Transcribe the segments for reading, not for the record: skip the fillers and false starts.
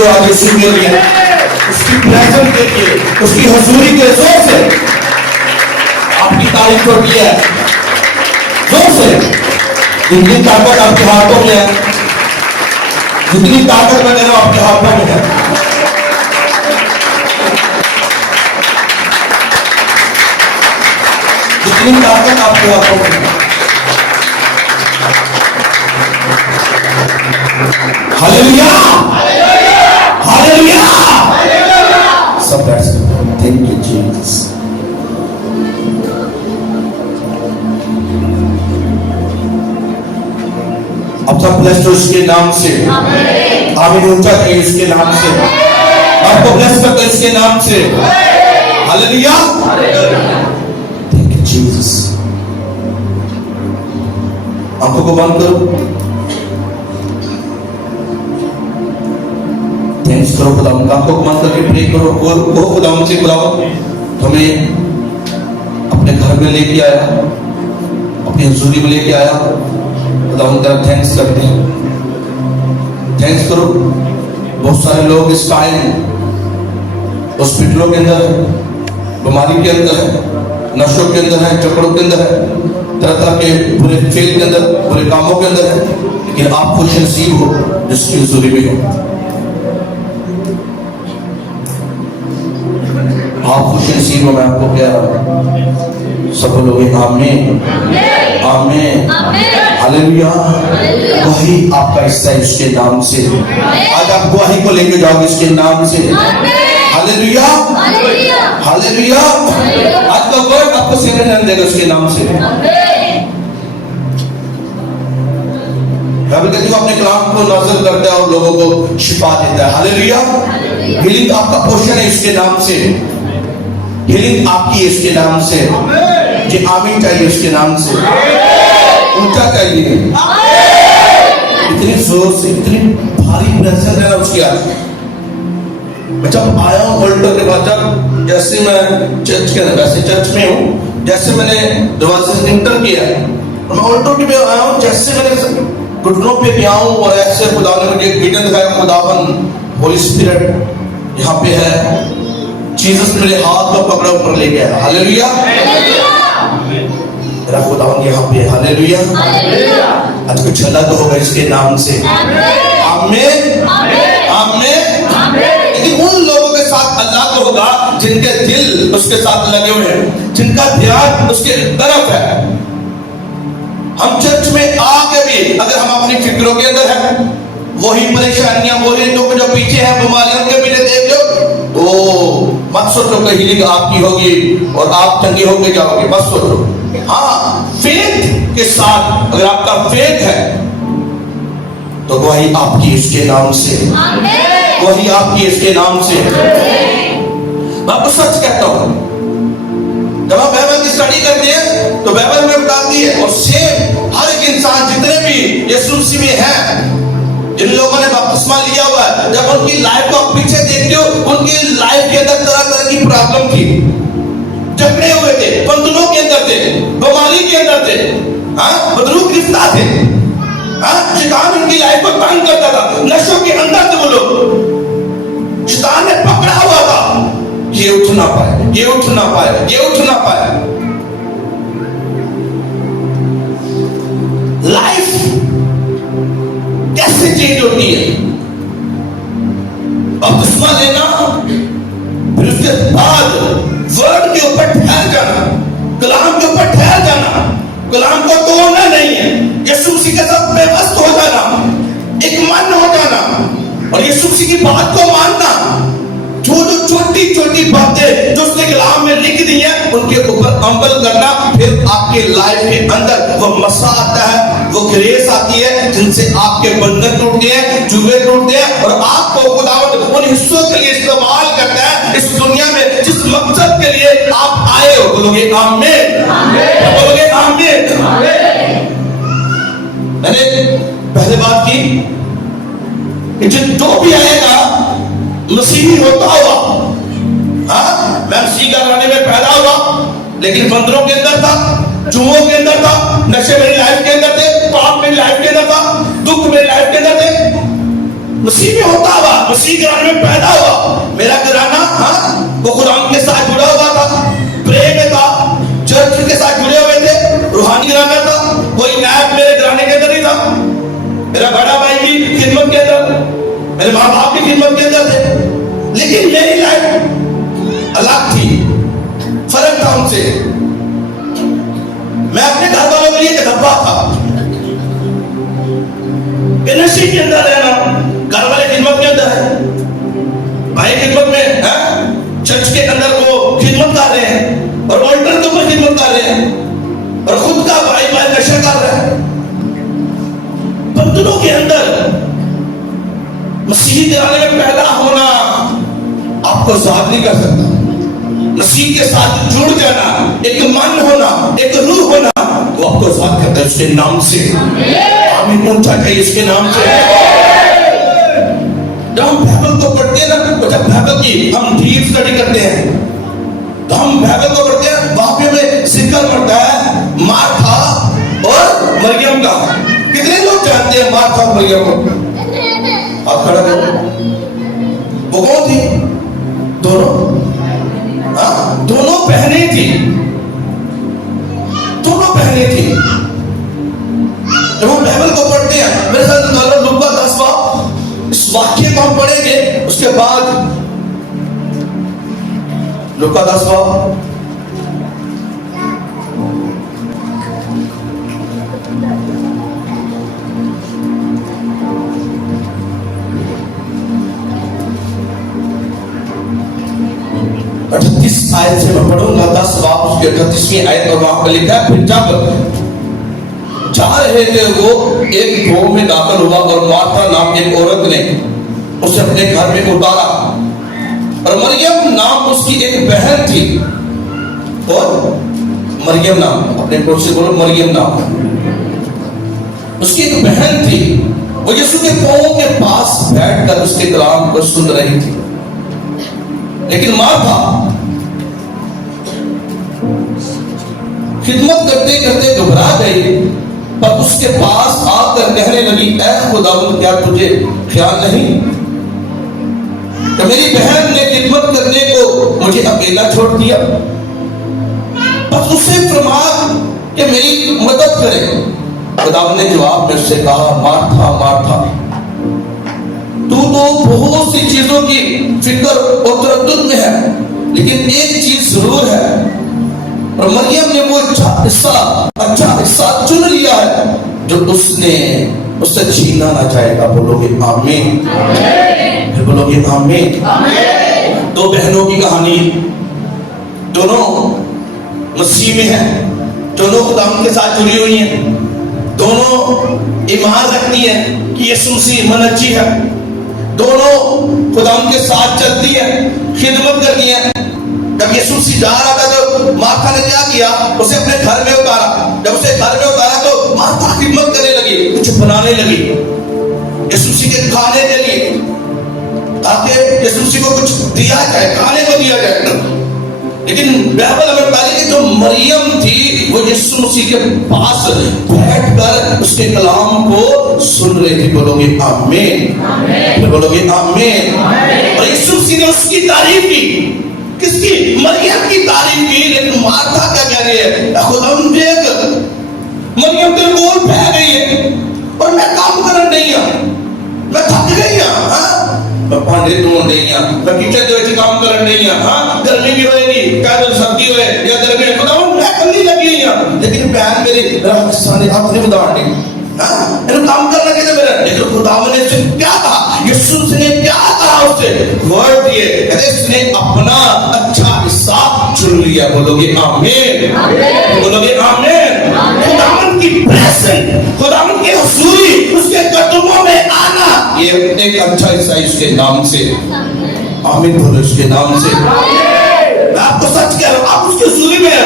को आज यीशु के लिए उसकी प्रेजेंस देखिए, उसकी हुजूरी के जोर से आपकी तारीफ होती है, जोर से। जितनी ताकत आपके हाथों में है, जितनी ताकत मैं कह रहा हूं आपके हाथों में है, जितनी ताकत आपके हाथों में है। हालेलुया, हालेलुया, सब बैठ सकते हैं। Thank you Jesus. अब सब ब्लेस हो इसके नाम से, आमीन। ऊंचा कहिए इसके नाम से, आपको ब्लेस करते इसके नाम से। Hallelujah, thank you Jesus. आंखों को बंद करो, थैंक्स करो खुदा, आंखों को बंद करके प्रे करो और वो खुदा से बुलाओ, तुम्हें अपने घर में लेके आया, अपनी हुजूरी में लेके आया। खुदा उनका थैंक्स करते हैं, थैंक्स करो। बहुत सारे लोग इस टाइम हॉस्पिटलों के अंदर है, बीमारी के अंदर है, नशों के अंदर है, चक्रों के अंदर है, तरह तरह के बुरे फेल के अंदर, बुरे कामों के अंदर है, लेकिन आप खुश नसीब हो जिसकी हुजूरी में हो। आप खुश नसीब हो, मैं आपको कह रहा हूं। सब लोग आमीन, आमीन, हालेलुया। वही आपका हिस्सा है इसके नाम से। आज आप गवाही को लेकर जाओगे इसके नाम से। Hallelujah, hallelujah. आज का वर्ड आपको सेवन देगा उसके नाम से। अपने कलाम को नाज़िल करता है और लोगों को शिफा देता है। हालेलुया। हीलिंग आपका पोर्शन है इसके नाम से, हीलिंग आपकी इसके नाम से। जी आमीन चाहिए इसके नाम से, ऊंचा चाहिए, इतनी जोर से, इतनी भारी प्रेशर है ना उसकी। आज मैं जब आया हूँ ऑल्टर के बाद, जब जैसे मैं चर्च के वैसे चर्च में हूँ, जैसे मैंने दरवाजे से इंटर किया, मैं ऑल्टर के में आया हूँ, जैसे मैंने घुटनों पे भी आऊँ और ऐसे खुदा ने मुझे एक विजन दिखाया, खुदावन होली स्पिरिट यहाँ पे है। जीसस मेरे हाथ को पकड़ा ऊपर ले गया। हालेलुया, मेरा खुदावन यहाँ पे। हालेलुया, आज कुछ अलग होगा इसके नाम से। आमीन, आमीन। लेकिन उन लोगों के साथ अल्लाह को होगा जिनके दिल उसके साथ लगे हुए हैं, जिनका ध्यान उसके तरफ है। हम चर्च में आके भी अगर हम अपनी फिक्रों के अंदर है, वही परेशानियां, वही दुख जो पीछे है, बीमारियों के पीछे देख लो, तो मत सोचो कि हीलिंग आपकी होगी और आप चंगे होके जाओगे, मत सोचो। हाँ, फेथ के साथ अगर आपका फेथ है तो वही आपकी इसके नाम से, वही आपकी इसके नाम से। मैं आपको सच कहता हूं, जब आप बाइबल की स्टडी करते हैं तो बाइबल में बताती है, और सेम हर एक इंसान जितने भी यीशु मसीह में है, जिन लोगों ने बपतिस्मा लिया हुआ है, जब उनकी लाइफ को आप पीछे देखते हो, उनकी लाइफ के अंदर तरह तरह की प्रॉब्लम थी, झगड़े हुए थे, बंधनों के अंदर थे, बीमारी के अंदर थे, हाँ, बदरू गिरफ्तार थे, हाँ, शैतान उनकी लाइफ को तंग करता था, नशों के अंदर थे वो लोग, शैतान ने पकड़ा हुआ था, ये उठ ना पाए, ये उठ ना पाए, ये उठ ना पाए। लाइफ कैसे चेंज होती है? बपतिस्मा लेना, फिर उसके बाद वर्ड के ऊपर ठहर जाना, कलाम के ऊपर ठहर जाना, कलाम को तोड़ना नहीं है, यीशु मसीह के साथ बेबस हो जाना, एक मन हो जाना और यीशु मसीह की बात को मानना। जो छोटी छोटी बातें जो उसने कलाम में लिख दी है, उनके ऊपर अमल करना, फिर आपके लाइफ के अंदर वो मसा आता है, वो ग्रेस आती है, जिनसे आपके बंधन टूटते हैं, जुए टूटते हैं, और आपको खुदावंद उन हिस्सों के लिए इस्तेमाल करता है इस दुनिया में जिस मकसद के लिए आप आए हो। बोलोगे आमीन, बोलोगे आमीन। मैंने पहले बात की कि जो भी आएगा मसीही होता हुआ, हाँ, मैं मसीह का घराने में पैदा हुआ, लेकिन बंदरों के अंदर था, जुओं के अंदर था, नशे मेरी लाइफ के अंदर थे, पाप मेरी लाइफ के अंदर था, दुख मेरी लाइफ के अंदर थे, मसीह में होता हुआ, मसीह घराने में पैदा हुआ। मेरा घराना वो खुदा के साथ जुड़ा हुआ था, प्रेम में था, चर्च के साथ जुड़े हुए थे, रूहानी घराना था। कोई नायब मेरे घराने के अंदर ही था। मेरा बड़ा भाई भी खिदमत के अंदर, मेरे माँ बाप भी खिदमत के अंदर थे, लेकिन मेरी लाइफ अलग थी, फर्क था उनसे। मैं अपने घर वालों के लिए एक धब्बा था, नशे के अंदर रहना। घर वाले खिदमत के अंदर है, भाई खिदमत में है, चर्च के अंदर वो खिदमत कर रहे हैं और ऑल्टर के ऊपर खिदमत कर रहे हैं, और खुद का भाई नशा कर रहा है। बंधनों के अंदर मसीह घराने में पैदा होना आपको आजाद नहीं कर सकता। मसीह के साथ जुड़ जाना, एक मन होना, एक रूह होना, वो आपको आजाद करता है उसके नाम से। आमीन ऊंचा चाहिए इसके नाम से। जब हम बाइबल को पढ़ते हैं ना, तो जब बाइबल की हम डीप स्टडी करते हैं, तो हम बाइबल को पढ़ते हैं, वहां पे हमें जिक्र पड़ता है मार्था और मरियम का। कितने लोग जानते हैं मार्था और मरियम को? आप खड़ा करो। वो कौन थी? दोनों दोनों बहनें थी, दोनों बहनें थी। जब हम बाइबल को पढ़ते हैं, मेरे साथ लुका 10वां इस वाक्य को हम पढ़ेंगे, उसके बाद लुका 10वां आयत से मैं पढ़ूंगा। 10 बाब उसकी 38वीं आयत, और वहां पर लिखा है, फिर जब जा रहे थे वो एक गांव में दाखिल हुआ, और मार्था नाम की एक औरत ने उसे अपने घर में उतारा, और मरियम नाम उसकी एक बहन थी। और मरियम नाम, अपने पड़ोसी से बोलो मरियम नाम, उसकी एक बहन थी। वो यीशु के पांवों के पास बैठकर उसके कलाम को सुन रही थी। लेकिन मार्था खिदमत करते करते घबरा गई, पर उसके पास आकर कहने लगी, ऐ खुदावंद, क्या तुझे ख्याल नहीं कि मेरी बहन ने खिदमत करने को मुझे अकेला छोड़ दिया? बस उससे फरमा कि मेरी मदद करे। खुदावंद ने जवाब में उससे कहा, मार्था मार्था, तू तो बहुत सी चीजों की फिक्र और तरद्दुद में है, लेकिन एक चीज जरूर है, और मरियम ने वो अच्छा हिस्सा चुन लिया है जो उसने उससे छीना ना चाहेगा। बोलोगे आमीन? फिर बोलोगे आमीन? दो बहनों की कहानी, दोनों मसीह में है, दोनों खुदा के साथ जुड़ी हुई हैं, दोनों ईमान रखती है कि यीशु मसीह मनच्ची है, दोनों खुदा के साथ चलती है, खिदमत करती है। जब यीशु मसीह जा रहा था तो मार्था ने क्या किया? उसे अपने घर में उतारा। जब उसे घर में उतारा तो मार्था खिदमत करने लगी, कुछ बनाने लगी यीशु मसीह के खाने के लिए, ताकि यीशु मसीह को कुछ दिया जाए, खाने को दिया जाए। लेकिन बाइबल हमें बताती है कि जो मरियम थी वो यीशु मसीह के पास बैठकर उसके कलाम को सुन रही थी। बोलोगे आमीन? बोलोगे आमीन? और यीशु मसीह ने उसकी तारीफ की। किसकी? मरियम की तारीफ की। लेकिन मार्था क्या कह रही है? खुदावंद देख, मरियम तेरे बोल बह गई है और मैं काम करन नहीं हूं, मैं थक गई हूं, मैं भांडे धोन नहीं हूं, मैं किचन दे विच काम करन नहीं हूं, गर्मी भी होएगी, क्या सर्दी होए या गर्मी, खुदावंद मैं कल्ली लगी हुई हूं, लेकिन बहन मेरी सारे हाथ नहीं बता रही, इन्हें काम करना कैसे मेरा? लेकिन खुदावंद ने उससे क्या कहा? यीशु ने क्या कहा उससे? वर्ड दिए, कहते इसने अपना अच्छा हिस्सा चुन लिया। बोलोगे आमीन? बोलोगे आमीन? खुदावंद की प्रेजेंस, खुदावंद की हुजूरी, उसके कदमों में आना, ये एक अच्छा हिस्सा है उसके नाम से। आमीन बोलो उसके नाम से। मैं आपको सच कह रहा हूं, आप उसकी हुजूरी में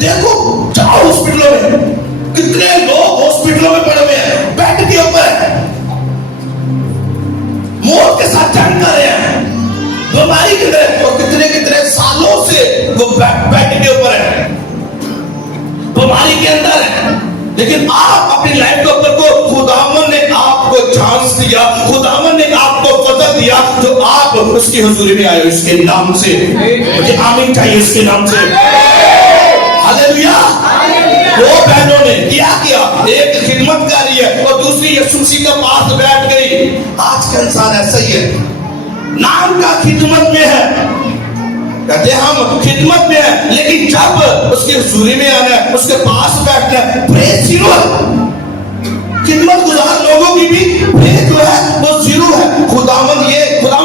देखो, जाओ हॉस्पिटलों में, कितने लोग हॉस्पिटलों में पड़े हुए हैं, बेड के ऊपर मौत के साथ जंग कर रहे हैं, बीमारी के अंदर, और कितने कितने सालों से वो बेड के ऊपर है, बीमारी के अंदर है, लेकिन आप अपनी लाइफ के ऊपर को खुदावन ने आपको चांस दिया, खुदावन ने आपको फजल दिया, तो आप उसकी हुजूरी में आए उसके नाम से। मुझे आमीन चाहिए उसके नाम से। हालेलुया। दो बहनों ने क्या किया, एक खिदमत कर रही है और दूसरी यीशु मसीह के पास बैठ गई। आज का इंसान ऐसा ही है, नाम का खिदमत में है, कहते हैं हम खिदमत में है, लेकिन जब उसकी हुजूरी में आना है, उसके पास बैठना है, प्रेज जीरो है। खिदमत गुजार लोगों की भी प्रेज जो है वो जीरो है। खुदावन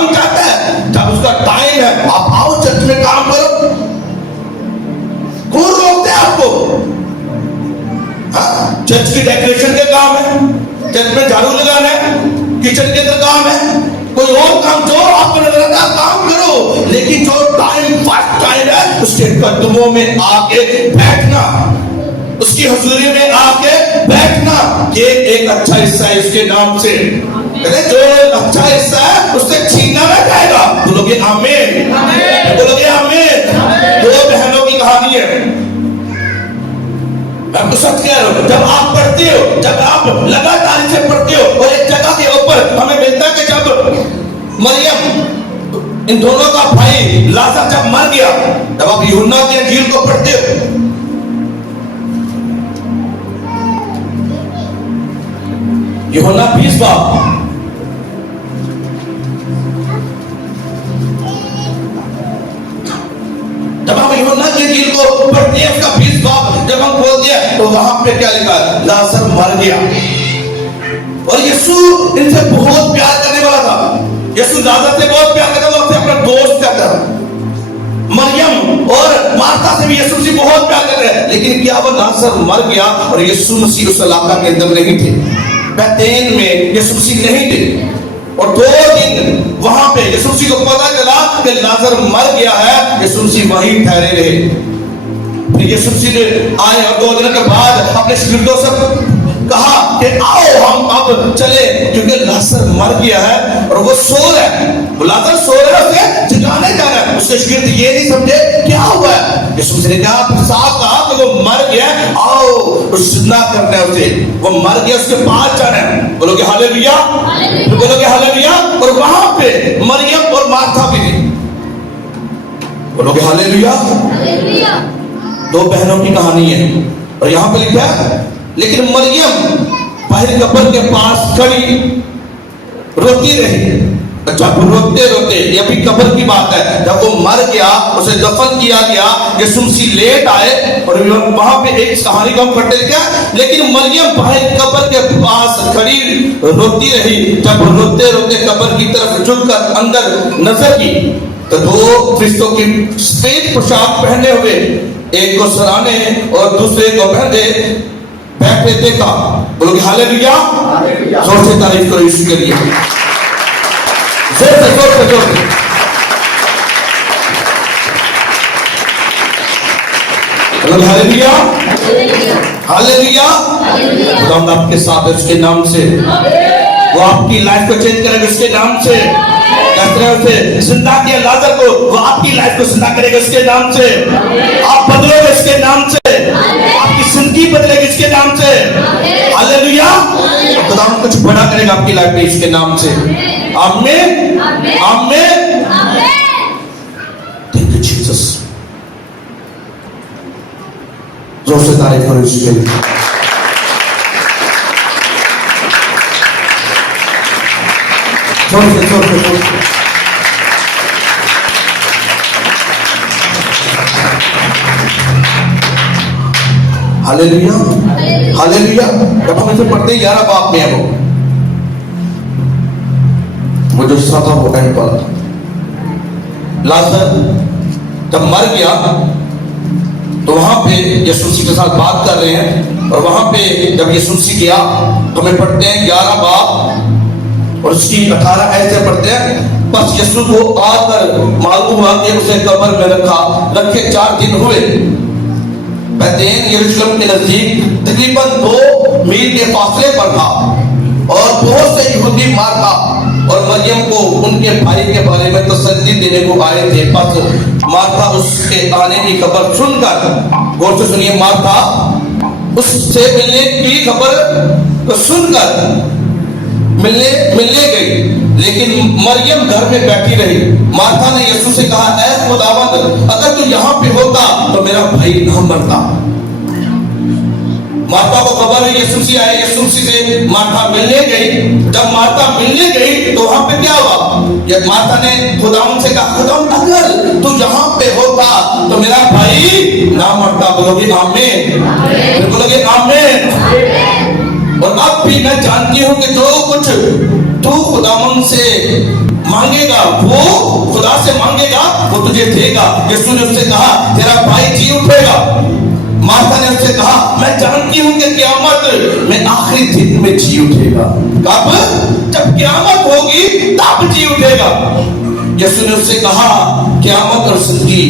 चाहता है जब उसका टाइम है आप आओ चर्च में काम करो। कौन रोकते हैं आपको? चर्च की डेकोरेशन के काम है, चर्च में झाड़ू लगाना है, किचन के अंदर काम है, कोई और काम जो आपको नजर आता है काम करो, लेकिन जो टाइम फर्स्ट टाइम है उसके कदमों में आके बैठना, उसकी हुजूरी में आके बैठना, ये एक अच्छा हिस्सा है इसके नाम से। जो अच्छा हिस्सा है उससे छीना ना जाएगा। बोलोगे आमीन, बोलोगे आमीन। दो बहनों की कहानी है, मैं आपको सच कह रहा हूं, जब आप पढ़ते हो, जब आप लगातार से पढ़ते हो और एक जगह के ऊपर हमें मिलता है कि जब मरियम इन दोनों का भाई लाजर जब मर गया, जब आप यूहन्ना की इंजील को पढ़ते हो, यूहन्ना 20 बाब, जब हम यूहन्ना की इंजील को पढ़ते हैं उसका 20 बाब जब हम खोलते हैं तो वहां पे क्या लिखा है, लाजर मर गया। और यीशु इनसे बहुत प्यार करने वाला था, यीशु लाजर से बहुत प्यार करता था, अपना दोस्त कहता था। मरियम और मार्था से भी यीशु मसीह बहुत प्यार कर रहे हैं, लेकिन क्या वो लाजर मर गया और यीशु मसीह उस इलाका के अंदर नहीं थे, बैतैन में यीशु मसीह नहीं थे। और 2 दिन वहां पे यीशु मसीह को पता चला कि लाजर मर गया है, यीशु मसीह वहीं ठहरे रहे। फिर यीशु मसीह आए और 2 दिन के बाद अपने शिष्यों से कहा कि आओ हम अब चले, क्योंकि लाजर मर गया है और वो सो रहा है। लाजर सो रहा है, उसे जगाने जाना है। उसके शिष्य ये नहीं समझे क्या हुआ है। यीशु मसीह ने कहा, साफ कहा कि वो मर गया, आओ सुनना करना है उसे, वो मर गया, उसके पास जाना है। बोलोगे हालेलुया, बोलोगे हालेलुया। और वहां पे मरियम और मार्था भी थी, बोलोगे हालेलुया। 2 बहनों की कहानी है और यहां पे लिखा है, लेकिन मरियम बाहर कब्र के पास खड़ी रोती रही। जब रोते रोते, ये भी कब्र की बात है, जब वो मर गया, उसे दफन किया गया, यीशु मसीह लेट आए और वहां पे एक कहानी को हम पढ़ते क्या, लेकिन मरियम बाहर कब्र के पास खड़ी रोती रही। जब रोते रोते कब्र की तरफ झुककर अंदर नजर की तो 2 फरिश्तों की सफेद पोशाक पहने हुए, एक को सराहने और दूसरे को बंधे बैठे देखा। बोलोगे हालेलुया, जोर से तारीफ करो यीशु के लिए, जोर से जोर से जोर से। बोलोगे हालेलुया, हालेलुया। खुदावंद आपके साथ है उसके नाम से, वो आपकी लाइफ को चेंज करेगा उसके नाम से। जिंदा किया लाजर को, वो आपकी लाइफ को जिंदा करेगा उसके नाम से। आप बदलोगे उसके नाम से, आपकी जिंदगी बदलेगी इसके नाम से। हालेलुया। खुदावंद कुछ बड़ा करेगा आपकी लाइफ में इसके नाम से। आमीन, आमीन। Thank you Jesus. जोर से तारीफ करो इसके लिए। जोर से जोर से जोर से। Hallelujah, hallelujah. जब हम इसे पढ़ते हैं 11 बाब में है वो जो हिस्सा था वो एंड वाला था। लाजर जब मर गया तो वहां पे यीशु मसीह के साथ बात कर रहे हैं, और वहां पे जब यीशु मसीह गया तो हमें पढ़ते हैं 11 बाब और उसकी 18 ऐसे पढ़ते हैं। बस यीशु को आकर मालूम हुआ कि उसे कब्र में रखे 4 दिन हुए। बैतैन यरूशलेम के नजदीक तकरीबन 2 मील के फासले पर था, और बहुत से यहूदी मार्था और मरियम को उनके भाई के बारे में तसल्ली देने को आए थे। बस मार्था उसके आने की खबर सुनकर, गौर से सुनिए, मार्था उससे मिलने की खबर को सुनकर मिलने गई, लेकिन मरियम घर में बैठी रही। मार्था ने यीशु से कहा, ऐ खुदावंद, अगर तू यहाँ पे होता तो मेरा भाई न मरता। मार्था को खबर है यीशु मसीह आए। यीशु मसीह से मार्था मिलने गई। जब मार्था मिलने गई तो वहां पे क्या हुआ? मार्था ने खुदावंद से कहा, खुदावंद अगर तू यहाँ पे होता तो मेरा भाई ना मरता। बोलोगे आमीन? बोलोगे आमीन? और अब भी मैं जानती हूँ कि जो कुछ तू खुदावंद से मांगेगा, वो खुदा से मांगेगा, वो तुझे देगा। यीशु ने उससे कहा, तेरा भाई जी उठेगा। मार्था ने उससे कहा, मैं जानती हूँ कि क़यामत में आखिरी दिन में जी उठेगा। कब? जब क़यामत होगी तब जी उठेगा। यीशु ने उससे कहा, क़यामत और जिंदगी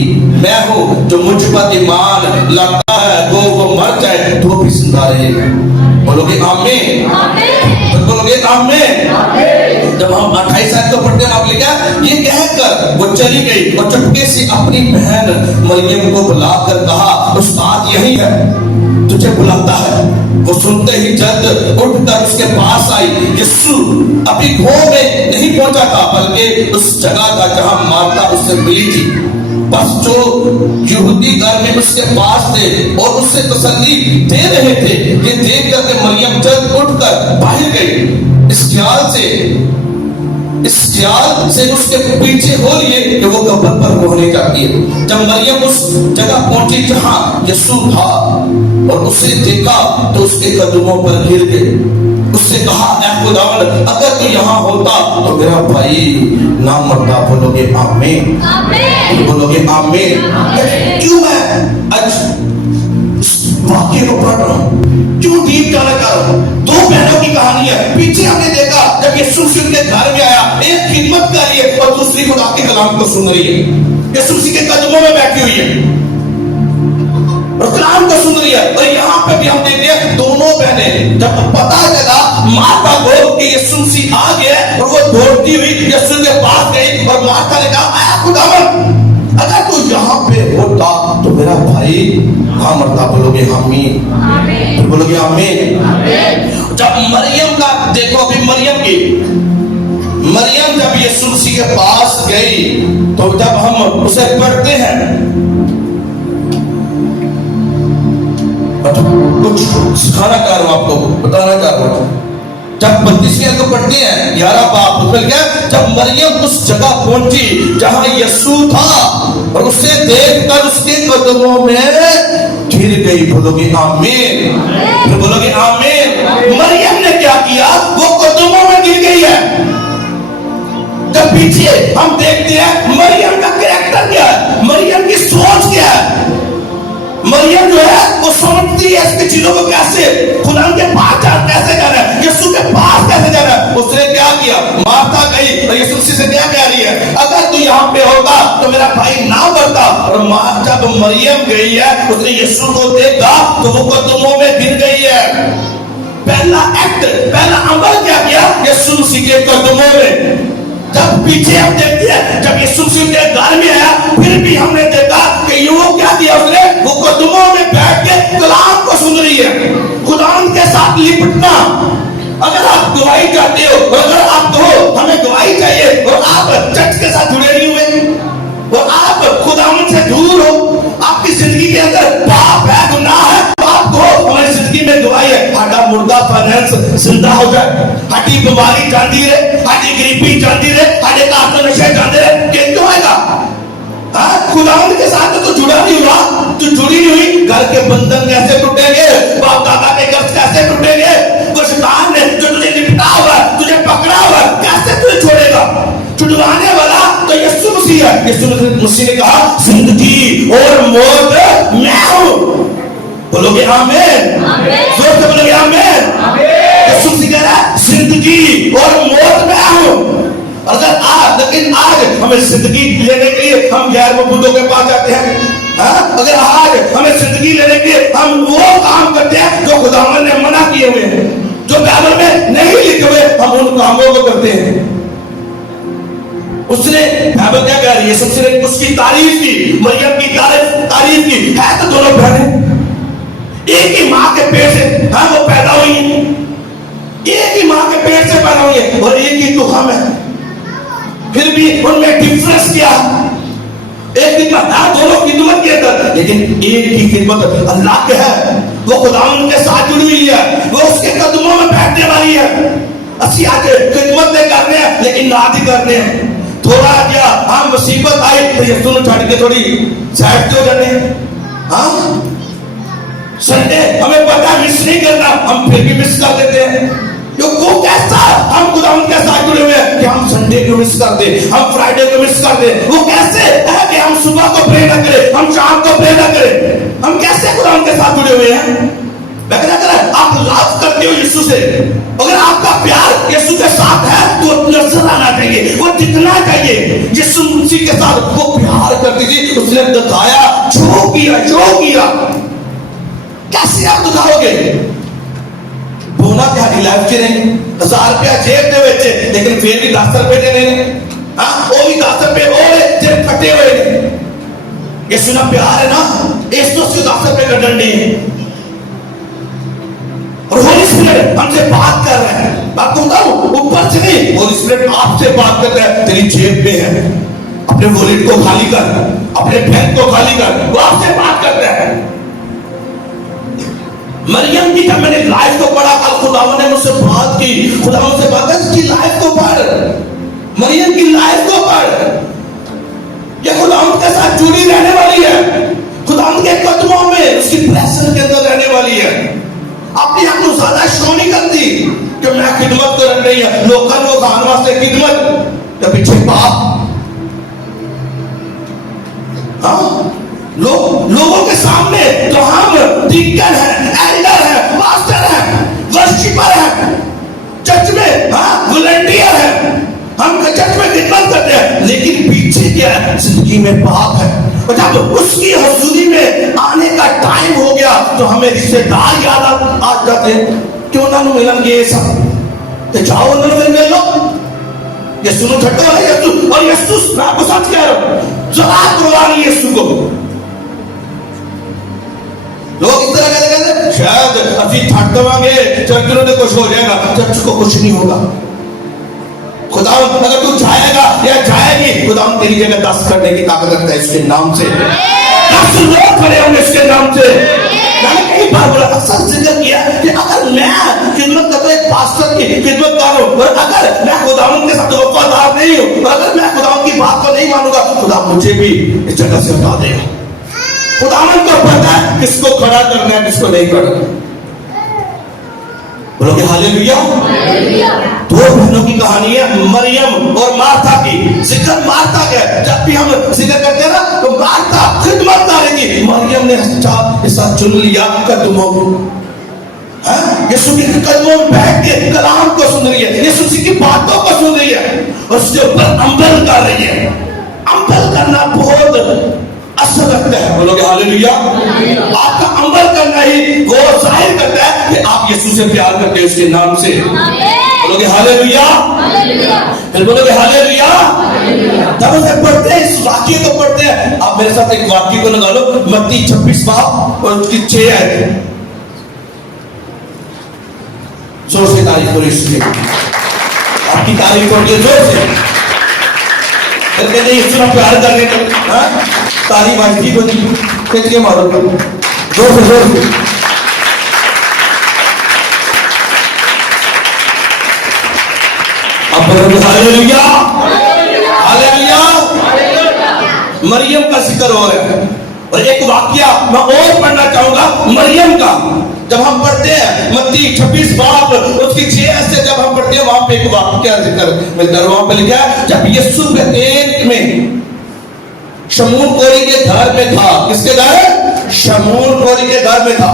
मैं हूँ, जो मुझ पर ईमान लाता है वो मर जाए तो भी जिंदा रहेगा। बोलोगे आमीन? बोलोगे आमीन? जब हम 28 आयत को पढ़ते हैं, आप लिखा ये कहकर वो चली गई और चुपके से अपनी बहन मरियम को बुलाकर कहा, उस्ताद यही है, तुझे बुलाता है। वो सुनते ही जल्द उठकर उसके पास आई। यीशु अभी गांव में नहीं पहुंचा था, बल्कि उस जगह था जहां मार्था उससे मिली थी। बस जो यहूदी घर में उसके पास थे और उससे तसल्ली दे रहे थे, ये देख कर मरियम जल्द उठकर बाहर गई। इस ख्याल से उसके पीछे हो लिए कि वो कब्र पर रोने जाती है। जब मरियम उस जगह पहुंची जहां यीशु था और उसे देखा तो उसके कदमों पर गिर गए। उससे कहा, ऐ खुदावंद, अगर तू यहाँ होता तो मेरा भाई ना मरता। बोलोगे आमीन? बोलोगे आमीन? क्यों मैं आज वाक्य को पढ़ रहा हूँ, क्यों डीप डाला कर रहा हूँ? दो बहनों की कहानी है। पीछे हमने देखा जब यीशु मसीह के घर में आया, एक खिदमत कर रही है और दूसरी खुदा के कलाम को सुन रही है। यीशु मसीह के कदमों में बैठी हुई है और कलाम को सुन रही है। और यहाँ पे भी हम देखते हैं दोनों बहनें, जब पता चला मार्था को कि यीशु मसीह आ गया और वो दौड़ती हुई यीशु के पास गई और मार्था ने कहा, ऐ खुदावंद, अगर तू यहाँ पे होता तो मेरा भाई ना मरता। बोलोगे आमीन? बोलोगे आमीन? जब मरियम का देखो, अभी मरियम जब यीशु मसीह के पास गई तो जब हम उसे पढ़ते हैं, कुछ सिखाना चाह रहा हूं, आपको बताना चाह रहा हूं। जब 32 को पढ़ते हैं 11 बाप, फिर क्या, जब मरियम उस जगह पहुंची जहां यीशु था और उसे देखकर उसके कदमों में गिर गई। बोलोगे आमीन? बोलोगे आमीन? मरियम ने क्या किया? वो कदमों में गिर गई है। जब पीछे हम देखते हैं मरियम का कैरेक्टर क्या है, मरियम की सोच क्या है। मरियम जो है वो समझती है इसकी चीजों को कैसे, खुदा के पास कैसे जाना है, यीशु के पास कैसे जाना है। उसने क्या किया? मार्था गई और यीशु से क्या कह रही है, अगर तू यहाँ पे होता तो मेरा भाई ना मरता। और जब मरियम गई है, उसने यीशु को देखा तो वो कदमों में गिर गई है। पहला एक्ट, पहला अमल क्या किया? यीशु मसीह के कदमों में। जब पीछे हम देखते हैं जब यीशु मसीह के घर में आया, फिर भी हमने देखा कि वो क्या किया, उसने वो कदमों में बैठ के कलाम को सुन रही है। खुदा के साथ लिपटना। अगर आप गवाही चाहते हो और अगर आप कहो हमें गवाही चाहिए और आप चर्च के साथ जुड़े नहीं हुए और आप खुदा से दूर हो, आपकी जिंदगी के अंदर पाप है, गुनाह है, आप कहो हमारी जिंदगी में गवाही है, हमारा मुर्दा फाइनेंस जिंदा हो जाए, हमारी बीमारी जाती रहे, हमारी गरीबी जाती रहे, हमारे काफले नशे जाते रहे, क्यों आएगा? खुदावंद के साथ तो जुड़ा नहीं हुआ, तो जुड़ी नहीं हुई, घर के बंधन कैसे टूटेंगे, बाप दादा के कर्ज कैसे टूटेंगे, वो शैतान ने जो तुझे लिपटा हुआ, तुझे पकड़ा हुआ, कैसे तुझे छोड़ेगा? छुड़वाने वाला तो यीशु मसीह है। यीशु मसीह ने कहा, जिंदगी और मौत मैं हूं। बोलोगे आमीन? जोर से बोलोगे आमीन? यीशु मसीह कह रहा है, जिंदगी और मौत मैं हूं। लेकिन आज हमें जिंदगी लेने के लिए हम गैर मौजूदों के पास जाते हैं। अगर आज हमें जिंदगी लेने के लिए हम वो काम करते हैं जो खुदावंद ने मना किए हुए हैं, जो बाइबल में नहीं लिखे हुए, हम उन कामों को करते हैं। उसने बाइबल क्या कह रही है, सबसे उसकी तारीफ की, मरियम की तारीफ की है। तो दोनों बहनें एक ही माँ के पेट से हाँ वो पैदा हुई है, एक ही माँ के पेट से पैदा हुई है और एक ही तो हम है, फिर भी उनमें डिफरेंस क्या? एक खिदमत है दोनों खिदमत के अंदर, लेकिन एक ही खिदमत अल्लाह के है, वो खुदावंद के साथ जुड़ी हुई है, वो उसके कदमों में बैठने वाली है। असि आज खिदमत नहीं करने हैं लेकिन नाद ही करने हैं। थोड़ा क्या हम मुसीबत आई तो यीशु ने छड़ के थोड़ी साइड हो जाने। हाँ संडे हमें पता मिस नहीं करना, हम फिर भी मिस कर देते हैं। वो कैसा हम खुदावंद के साथ जुड़े हुए हैं कि हम संडे को मिस कर दे, हम फ्राइडे को मिस कर दे। वो कैसे है कि हम सुबह को प्रे न करें, हम शाम को प्रे न करें? हम कैसे खुदावंद के साथ जुड़े हुए हैं? मैं क्या कह रहा है, आप लव करते हो यीशु से, अगर आपका प्यार यीशु के साथ है तो नजर आना चाहिए, वो दिखना चाहिए। यीशु मसीह के साथ वो प्यार करती थी, उसने दिखाया जो किया। कैसे आप दिखाओगे? बोना त्यारी लाइफ च नहीं, 1000 रुपया जेब दे विच लेकिन फिर भी 10 रुपए देने ने। हाँ वो भी 10 रुपए और जेब फटे हुए ने। यीशु ना प्यार है ना, इस तो 10 रुपए कटन दी है। और होली स्पिरिट हमसे बात कर रहे हैं, बात तो बताऊं ऊपर से नहीं, होली स्पिरिट आपसे बात कर रहा है, तेरी जेब में है, अपने वॉलेट को खाली कर, अपने बैंक को खाली कर, वो आपसे बात कर रहा है। मरियम की जब मैंने लाइफ को पढ़ा, कल खुदावंद ने मुझसे बात की, खुदावंद से बात की लाइफ को पढ़, मरियम की लाइफ को पढ़, ये खुदावंद के साथ जुड़ी रहने वाली है, खुदावंद के कदमों में उसकी प्रेजेंस के अंदर रहने वाली है। अपनी आप को ज्यादा शो नहीं करती कि मैं खिदमत कर रही है, लोगों को खान वास्ते खिदमत के पीछे पाप। हाँ लोगों के सामने तो हम डीकन है, एल्डर है, मास्टर है, वर्शिपर है, चर्च में हाँ वॉलंटियर है, हम चर्च में खिदमत करते हैं, लेकिन पीछे क्या है? जिंदगी में पाप है। और जब उसकी हजूरी में आने का टाइम हो गया तो हमें रिश्तेदार याद आ जाते हैं, क्यों ना मिलन ये सब तो जाओ उन्होंने मिल लो। यीशु ने छट्टा है यीशु, और यीशु मैं आपको सच कह रहा हूं, जरा करवा नहीं यीशु को। लोग इस तरह कहते शायद अभी थक देवांगे, चर्च में कुछ हो जाएगा, चर्च को कुछ नहीं होगा। खुदावंद अगर तू जाएगा या जाएगी, खुदावंद तेरी जगह 10 करने की ताकत रखता है इसके नाम से। 10 लोग खड़े होंगे इसके नाम से। मैंने कई बार बोला, अक्सर जिक्र किया कि अगर मैं खिदमत करता एक पास्टर की खिदमत कर रहा हूं, और अगर मैं खुदावंद के साथ वफादार नहीं हूं, और अगर मैं खुदावंद की बात को नहीं मानूंगा, खुदा मुझे भी इस जगह से हटा देगा। खुदावंद को पता है किसको खड़ा करना है, किसको नहीं करना। बोलोगे हालेलुया। दो बहनों की कहानी है, मरियम और मार्था की। जिक्र मार्था का, जब भी हम जिक्र करते हैं ना तो मार्था खिदमत करेगी, मरियम ने ऐसा चुन लिया कदमों को। यीशु के कदमों में बैठ के कलाम को सुन रही है, यीशु की बातों को सुन रही है, और उसके ऊपर अमल कर रही है। अमल करना बहुत असर रखता है। बोलोगे हालेलुया। आपका अमल करना ही वो जाहिर करता है कि आप यीशु से प्यार करते हैं, उसके नाम से। बोलोगे हालेलुया। फिर बोलोगे हालेलुया। तब उसे पढ़ते हैं, इस वाक्य को पढ़ते हैं। आप मेरे साथ एक वाक्य को लगा लो, मत्ती 26 बाब और उसकी 6 आयत। जोर से तारीफ करो इसलिए, आपकी तारीफ करिए जोर से। कहते यीशु से प्यार करने का तारीफ आज ठीक होती है, मारो जोर से। अब हालेलुया हालेलुया। मरियम का जिक्र हो रहा है, और एक वाक्या मैं और पढ़ना चाहूंगा मरियम का। जब हम पढ़ते हैं मत्ती 26 बाब उसकी 6 से जब हम पढ़ते हैं, वहां पे एक वाक्या जिक्र मिलता है। वहां पे लिखा है, जब यीशु बेतेल में शमून कोरी के घर में था। किसके घर? शमून कोरी के घर में था।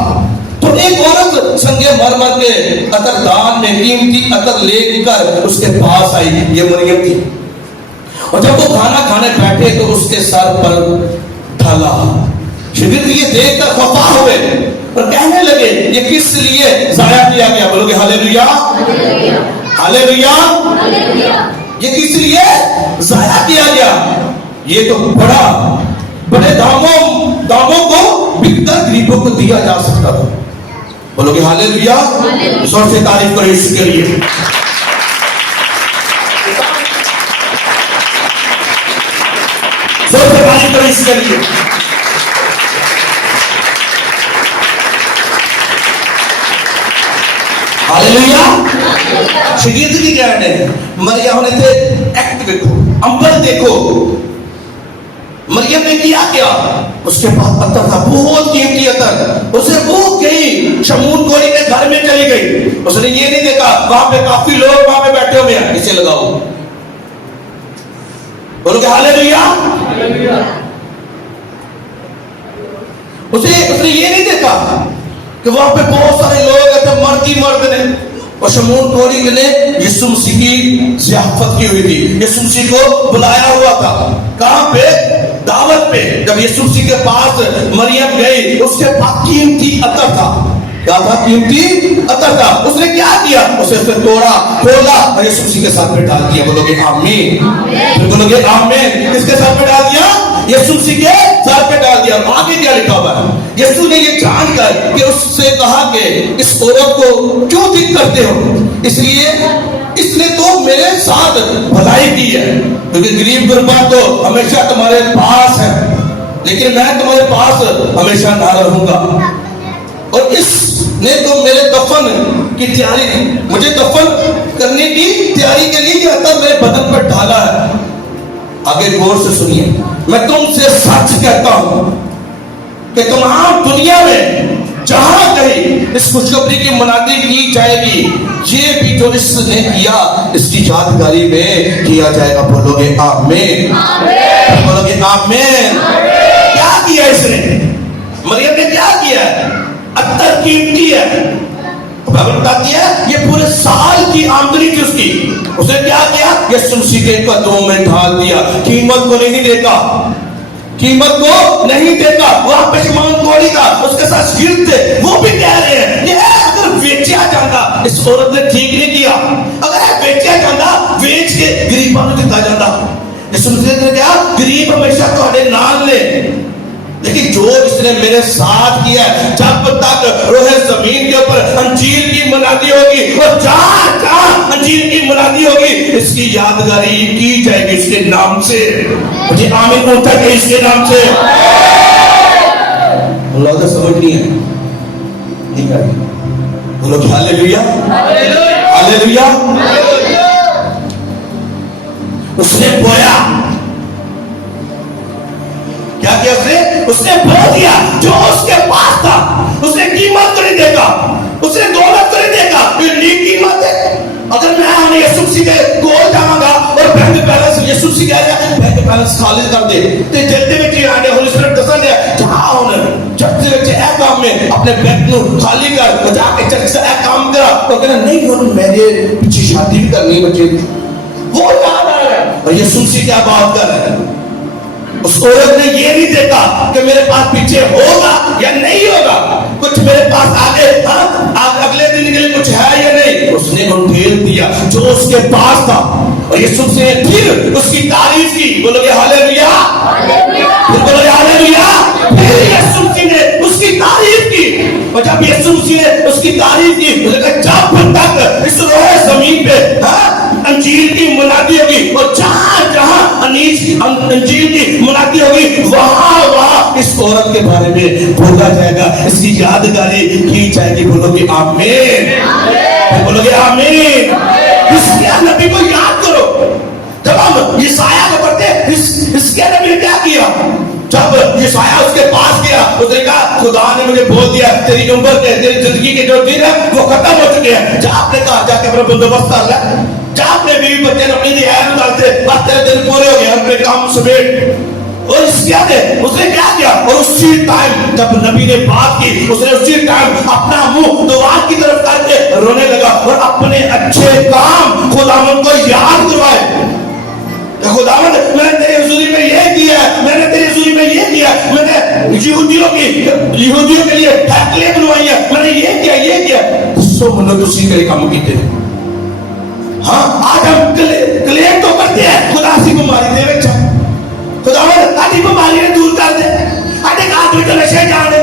तो एक औरत संगे मरमर के अतरदान में कीमती अतर लेकर उसके पास आई, ये मरियम थी। और जब वो खाना खाने बैठे तो उसके सर पर ढला। शिविर ये देखकर खफा हुए और कहने लगे, ये किस लिए जाया किया गया? बोलोगे हालेलुया हालेलुया। ये किस लिए जाया किया गया? ये तो बड़े दामों को बिककर गरीबों को दिया जा सकता था। बोलोगे हालेलुया। जोर से तारीफ करो इसके लिए। जोर से तारीफ करो इसके लिए। हालेलुया। शगीर्द की क्या है मरियम ने थे एक्ट देखो, अंबर देखो। मरियम ने किया क्या? उसके पास अतर था, बहुत कीमती अतर। उसे वो गई शमून कोरी के घर में चली गई। उसने ये नहीं देखा वहां पे काफी लोग वहां पे बैठे हुए हैं, इसे लगाओ। बोलोगे हालेलुया। उसने ये नहीं देखा कि वहां पे बहुत सारे लोग थे, मर्द ने और शमून कोरी ने यीशु मसीह की ज़ियाफत की हुई थी। यीशु मसीह को बुलाया हुआ था। कहां पे? दावत पे। जब यीशु मसीह के पास मरियम गई, उसके पास कीमती अतर था। क्या था? कीमती अतर था। उसने क्या किया? उसे तोड़ा, खोला और यीशु मसीह के साथ में डाल दिया। बोलोगे आमीन। बोलोगे आमीन। किसके साथ में डाल दिया? यीशु मसीह के सर पे डाल दिया। आगे क्या लिखा हुआ है? यीशु ने ये जानकर कि उससे कहा कि इस औरत को क्यों दिक करते हो, इसलिए इसने तो मेरे साथ भलाई की है, क्योंकि गरीब गुरबा तो हमेशा तुम्हारे पास है, लेकिन मैं तुम्हारे पास हमेशा ना रहूंगा। और इसने तो मेरे दफन की तैयारी, मुझे दफन करने की तैयारी के लिए अतर मेरे बदन पर डाला है। आगे गौर से सुनिए, मैं तुमसे सच कहता हूं कि तमाम दुनिया में जहां कहीं इस खुशखबरी की मनादी की जाएगी, ये भी जो इसने किया इसकी यादगारी में किया जाएगा। बोलोगे आमीन। बोलोगे आमीन। क्या किया इसने? मरियम ने क्या किया? अत्तर कीमती है, बताती है ये पूरे साल की आमदनी थी उसकी। उसने क्या किया? यीशु मसीह के कदमों में ढाल दिया। कीमत को नहीं देखा, कीमत को नहीं देखा। वहां पे शमून कोरी का उसके साथ गिर थे, वो भी कह रहे हैं ये अगर बेचा जाता, इस औरत ने ठीक नहीं किया, अगर बेचा जाता, बेच के गरीबों को दिता जाता। यीशु मसीह ने क्या? गरीब हमेशा तुम्हारे नाम ले, लेकिन जो इसने मेरे साथ किया, जब तक रोहे जमीन के ऊपर अंजीर की मनादी होगी और जहां जहां अंजीर की मनादी होगी, इसकी यादगारी की जाएगी इसके नाम से। मुझे आमीन बोलता है इसके नाम से। लोग समझ नहीं है, ठीक है? बोलो हालेलुया। हालेलुया। उसने बोया, क्या किया उसने बो दिया जो उसके पास था। उसने कीमत तो नहीं देखा, उसने दौलत तो नहीं देखा, ये कीमत है। अगर मैं यीशु मसीह के कोल जाऊंगा और बैंक बैलेंस यीशु मसीह कह रहा है बैंक बैलेंस खाली कर दे, ते जल्दी में की आने होली स्पिरिट दसन दे जहां होने चर्च ਵਿੱਚ ਇਹ ਕੰਮ में अपने बैंक ਨੂੰ खाली कर, जाके चर्च से ਇਹ काम करा। तो कहना नहीं ਹੁਣ मेरे पीछे शादी भी करनी बच्चे, वो याद आ रहा है। और यीशु मसीह क्या बात कर रहे हैं? उस औरत ने ये नहीं देखा कि मेरे पास पीछे होगा या नहीं होगा, कुछ मेरे पास आगे अगले दिन के लिए कुछ है या नहीं। उसने ढेर दिया जो उसके पास था और यीशु ने फिर उसकी तारीफ की। बोलोगे हालेलुया। फिर बोलोगे हालेलुया। फिर यीशु ने उसकी तारीफ की, और जब यीशु ने उसकी तारीफ की, जब तक इस रोए जमीन पे अंजीर की मुनादी होगी और जहां जहां अंजीर की मुनादी होगी, वहां वहां इस औरत के बारे में बोला जाएगा, इसकी यादगारी की जाएगी। बोलोगे आमीन। बोलोगे आमीन। इसके नबी को याद करो। जब हम यशायाह को पढ़ते, इसके नबी ने क्या किया? जब यशायाह उसके पास गया, उसने कहा खुदा ने मुझे बोल दिया तेरी उम्र के, तेरी जिंदगी के जो दिन है वो खत्म हो चुके हैं। जा आपने कहा जाके अपना बंदोबस्त कर ले, जा अपने बीवी बच्चे ने अपनी रियायत डालते, बस तेरे दिन पूरे हो गए, अपने काम समेट। और उसने क्या किया? और उसी टाइम जब नबी ने बात की, उसने उसी टाइम अपना मुंह दीवार की तरफ करके रोने लगा और अपने अच्छे काम खुदावंद को याद करवाए। खुदावंद मैंने तेरी हुजूरी में ये किया, मैंने तेरी हुजूरी में ये किया, मैंने यहूदियों के लिए फैक्ट्रियां बनवाई है, मैंने ये किया। सो मतलब उसी के काम किए। हाँ, आज हम क्लेम तो करते हैं खुदा सी बीमारी दे विच खुदावंद आदि बीमारी ने दूर कर दे, आदि आदमी को नशे जाने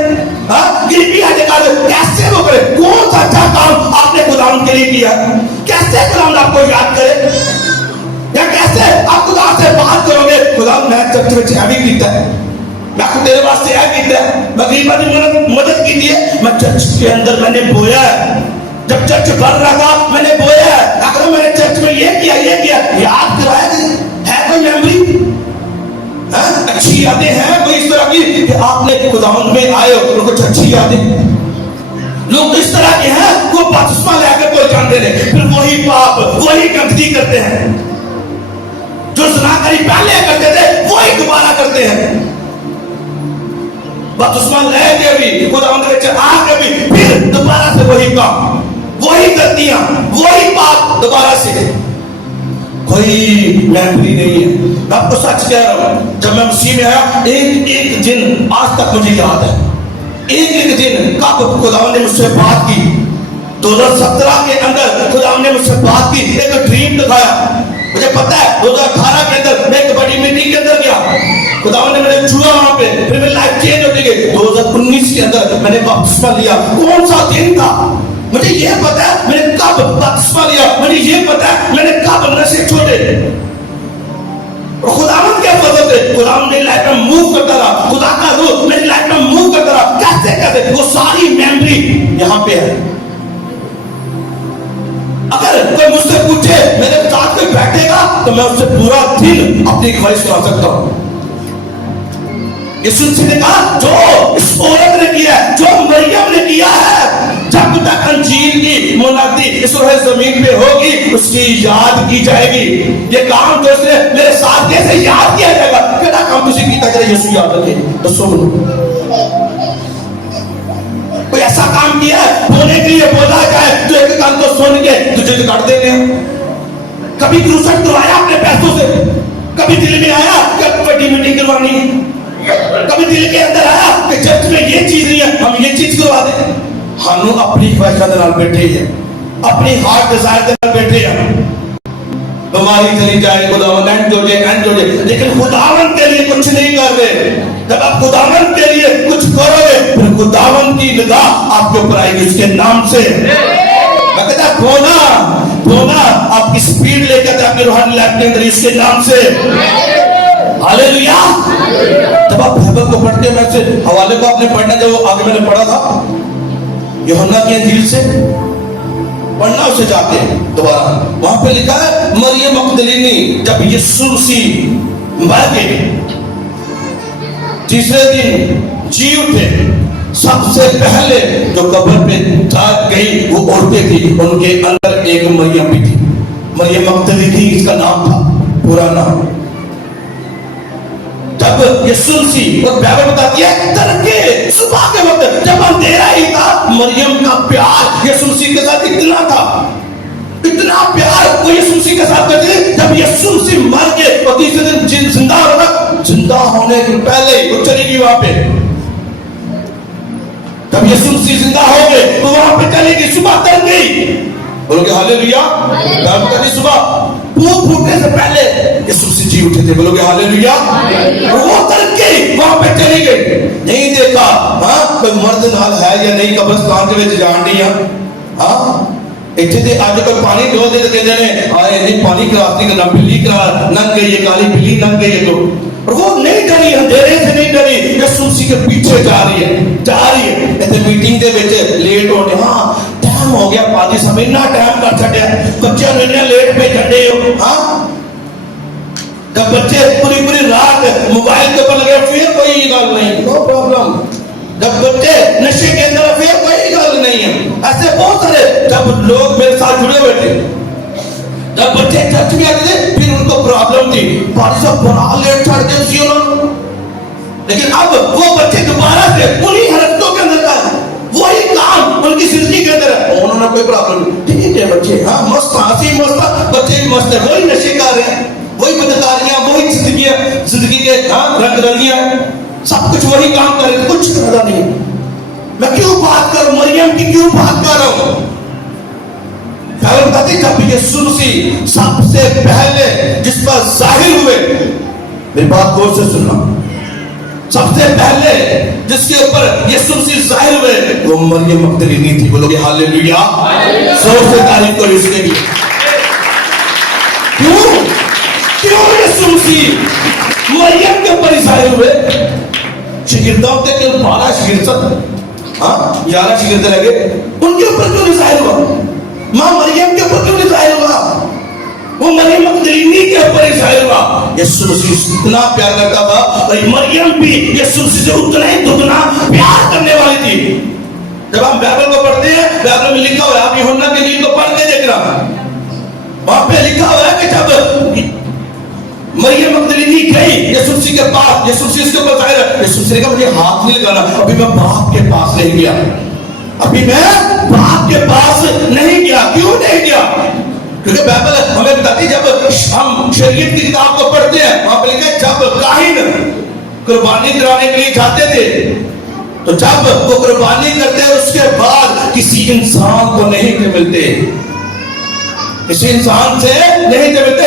मैं चर्च में ऐ भी कीता है, मैं तेरे वास्ते ऐ कीता है, मैं गरीबां दी मदद की है, मैं चर्च के अंदर मैंने बोया है, जब चर्च भर रहा था मैंने बोया है, अगर मैंने चर्च में ये किया याद कराया है कोई मेमोरी? अच्छी यादें हैं कोई इस तरह की कि आपने खुदावंद में आए हो कुछ अच्छी यादें? लोग इस तरह के हैं वो बपतिस्मा लेकर कोई जानते नहीं, फिर वही पाप वही गंदगी करते हैं, जो ज़िनाकारी पहले करते थे वही दोबारा करते हैं। बपतिस्मा लेके भी खुदावंद के आके भी फिर दोबारा से वही काम, वही गलतियां, वही पाप दोबारा से। कोई मेमोरी नहीं है। मैं आपको सच कह रहा हूं, जब मैं मसीह में आया एक एक दिन आज तक मुझे याद है, एक एक दिन कब खुदावंद ने मुझसे बात की। 2017 के अंदर खुदावंद ने मुझसे बात की, एक ड्रीम दिखाया। मुझे पता है 2018 के अंदर मैं एक बड़ी मीटिंग के अंदर गया, खुदावंद ने मैंने छुआ वहां पे, फिर मेरी लाइफ चेंज होती गई। 2019 के अंदर मैंने बपतिस्मा लिया। कौन सा दिन था मुझे ये पता है, मैंने कब बपतिस्मा लिया, मुझे ये पता है मैंने कब नशे छोड़े। और खुदावंद के फजल से खुदावंद मेरी लाइफ में मूव करता रहा, खुदा का रूह मेरी लाइफ में मूव करता रहा। कैसे कैसे वो सारी मेमोरी यहाँ पे है। अगर कोई मुझसे पूछे मेरे साथ कोई बैठेगा तो मैं उससे पूरा दिन अपनी ख्वाहिश सुना सकता हूँ। यीशु ने कहा जो इस औरत ने किया है, जो मरियम ने किया है, जब तक अंजीर की मुनादी इस जमीन पे होगी उसकी याद की जाएगी। ये काम जो इसने मेरे साथ कैसे याद किया जाएगा, क्या काम तुझे किया जाए यीशु याद रखे तो सुन। कोई ऐसा काम किया है बोलने के लिए बोला जाए तो एक काम तो सुन के तुझे तो काट देंगे। कभी क्रूसेट करवाया अपने पैसों से, कभी दिल में आया कि बड़ी मीटिंग करवानी, कभी दिल के अंदर आया कि चर्च में ये चीज नहीं है हम ये चीज करवा दें। हम अपनी ख्वाहिशां दे नाल बैठे हैं, अपनी हार्ट डिजायर दे नाल बैठे हैं। बीमारी चली जाए खुदावंद एंड जो जे, लेकिन खुदावंद के लिए कुछ नहीं कर रहे। जब आप खुदावंद के लिए कुछ करोगे फिर खुदावंद की निगाह आपके ऊपर आएगी उसके नाम से। मैं कहता बोना आपकी स्पीड लेकर आपके रूहानी लाइफ के अंदर इसके नाम से। हालेलुया। जब आप बाइबल को पढ़ते हैं, मैं से हवाले को आपने पढ़ना, जब आगे मैंने पढ़ा था यूहन्ना की इंजील से पढ़ना, उसे जाके दोबारा वहां पे लिखा है मरियम मगदलीनी जब यीशु मसीह मर गए, तीसरे दिन जी उठे, सबसे पहले जो कब्र पे जाग गई वो औरतें थी, उनके अंदर एक मरियम भी थी। मरियम मगदलीनी इसका नाम था, पूरा नाम। जब यीशु मसीह और बाइबल बताती है तड़के सुबह के वक्त जब अंधेरा ही था, मरियम का प्यार यीशु मसीह के साथ इतना था, इतना प्यार वो यीशु मसीह के साथ करती थी। जब यीशु मसीह मर गए और तीसरे दिन जिंदा होगा, जिंदा होने के पहले वो चली गई वहां पे। जब यीशु मसीह जिंदा हो गए तो वहां पे चली गई, सुबह तक गई। बोलोगे हालेलुया। सुबह फूट फूटने से पहले यीशु मसीह जी उठे थे। बोलोगे हालेलुया। वो तड़के वहां पे चली गई, नहीं देखा हाँ कोई मर्द नाल है या नहीं, कब्रिस्तान के विच जान दी हाँ इतने ते आज कोई पानी दो दे तो कहते हैं आए नहीं पानी क्रॉस नहीं करना, बिल्ली नंग गई है, काली बिल्ली नंग गई है। तो और वो नहीं डरी, अंधेरे से नहीं डरी, यीशु मसीह के पीछे जा रही है। इतने मीटिंग के विच लेट होने, हाँ टाइम हो गया, पाजी समय इतना टाइम कर छड़िया, बच्चों ने इन्ने लेट पे छड़े हो। हाँ जब बच्चे पूरी रात मोबाइल के ऊपर लगे फिर कोई गल नहीं, नो प्रॉब्लम। जब बच्चे नशे के अंदर फिर कोई गल नहीं है। ऐसे बहुत सारे जब लोग मेरे साथ जुड़े हुए थे, जब बच्चे चर्च में आते थे फिर उनको प्रॉब्लम थी, पाजी साहब बड़ा लेट छड़ते थे उन्होंने, लेकिन अब वो बच्चे दोबारा से उन्हीं हरकतों के अंदर का वही काम उनकी जिंदगी के अंदर है, उन्होंने कोई प्रॉब्लम नहीं। ठीक है बच्चे हाँ मस्त, हंसी मस्त, बच्चे भी मस्त है, वही नशे कर रहे हैं, वही बदकारियां, वही जिंदगी के हाँ रंग रलियां, सब कुछ वही काम कर रहे, कुछ ज्यादा नहीं। मैं क्यों बात कर मरियम की, क्यों बात कर रहा हूं? बताती जब यीशु मसीह सबसे पहले जिस पर जाहिर हुए, मेरी बात गौर से सुनना, सबसे पहले जिसके ऊपर यीशु मसीह जाहिर हुए वो मरियम मगदलीनी थी। बोलोगे हालेलुया। जोर से तारीफ करो इसके लिए। क्यों यीशु मसीह मरियम के ऊपर जाहिर हुए। शागिर्दों के केवल 12 शागिर्द, हाँ 11 शागिर्द रह गए, उनके ऊपर क्यों नहीं जाहिर हुआ? मां मरियम के ऊपर क्यों नहीं जाहिर हुआ? वो मरियम मगदलीनी के ऊपर जाहिर हुआ। यीशु मसीह इतना प्यार करता था और मरियम भी यीशु मसीह से उतना ही दुगना प्यार करने वाली थी। जब हम बाइबल को पढ़ते हैं, बाइबल में लिखा हुआ है, आप यूहन्ना के इंजील को पढ़ के देखना, वहां पे लिखा हुआ है कि जब मरियम मगदलीनी गई यीशु मसीह के पास, यीशु मसीह इसके ऊपर जाहिर है, यीशु मसीह ने कहा मुझे हाथ नहीं लगाना, अभी मैं बाप के पास नहीं गया, अभी मैं बाप के पास नहीं गया। क्यों नहीं गया? क्योंकि बाइबल हमें बताती, जब हम शरीयत की किताब को पढ़ते हैं, वहां पे लिखा है जब काहिन कुर्बानी कराने के लिए जाते थे, तो जब वो कुर्बानी करते हैं उसके बाद किसी इंसान को नहीं मिलते, किसी इंसान से नहीं मिलते,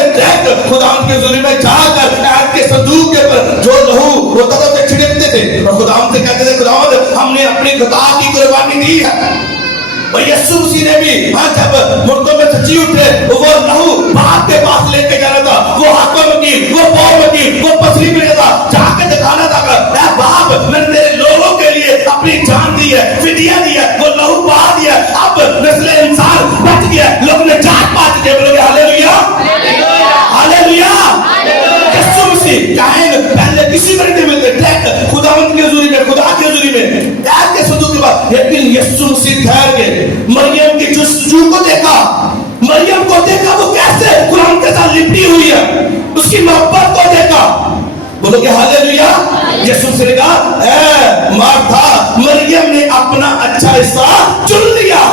खुदा के जुल्म में जाकर ऐद के संदूक के पर जो लहू होता था उसे छिड़कते थे और खुदा से कहते थे खुदावंद हमने अपनी खुदा की कुर्बानी दी है। और यीशु मसीह ने भी जब मुर्दों में सच्ची उठे, वो लहू बाप के पास लेके जाना था, वो हाथों में की, वो पाँव में की, वो पसली में था, जाके दिखाना था बाप मैंने तेरे लोगों के लिए अपनी जान दी है, फिदिया दी है, वो लहू बहा दिया, अब नस्ल इंसान बच गया, लोग ने जात पात के बोलोगे हालेलुया, हालेलुया। यीशु मसीह काहिन पहले किसी को नहीं मिलते थे, खुदावंत के हुजूरी में, खुदा के हुजूरी में, ऐद के संदूक के बाद, लेकिन यीशु मसीह ठहर के मरियम की जुस्तजू को देखा, मरियम को देखा वो कैसे कुरान के साथ लिपटी हुई है, उसकी मोहब्बत को देखा, बोलोगे हालेलुया। यीशु से कहा ए मार्था, मरियम ने अपना अच्छा हिस्सा चुन लिया,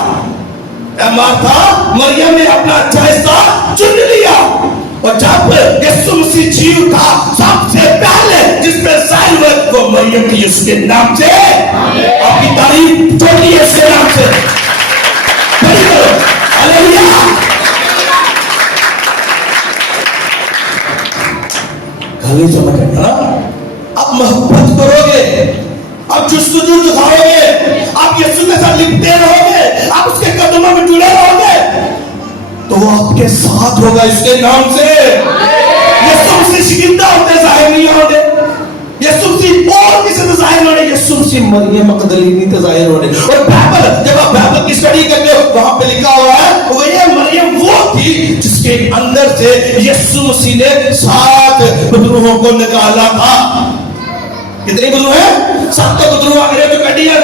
ए मार्था, मरियम ने अपना अच्छा हिस्सा चुन लिया। और जब यीशु मसीह जी उठा, सबसे पहले जिसमें जाहिर हुआ वो मरियम की यीशु के नाम से, आपकी तारीफ जोड़िए इसके नाम से, हालेलुया। खाली समझ ना, आप मोहब्बत करोगे, आप जुस्तजू दिखाओगे, आप यीशु के साथ लिपटे रहोगे, आप उसके कदमों में जुड़े रहोगे, तो वो आपके साथ होगा इसके नाम से। यीशु मसीह शिकिंदा होते जाहिर नहीं होते, यीशु मसीह और किसी से जाहिर होने, यीशु मसीह मरियम मगदलीनी से जाहिर होने। और बाइबल, जब आप बाइबल की स्टडी करते हो, वहां पे लिखा हुआ है वो ये मरियम वो थी जिसके अंदर से यीशु मसीह ने 7 बदरूहों को निकाला था। कितने बदरू है? 7 बदरू आगे जो कटी है।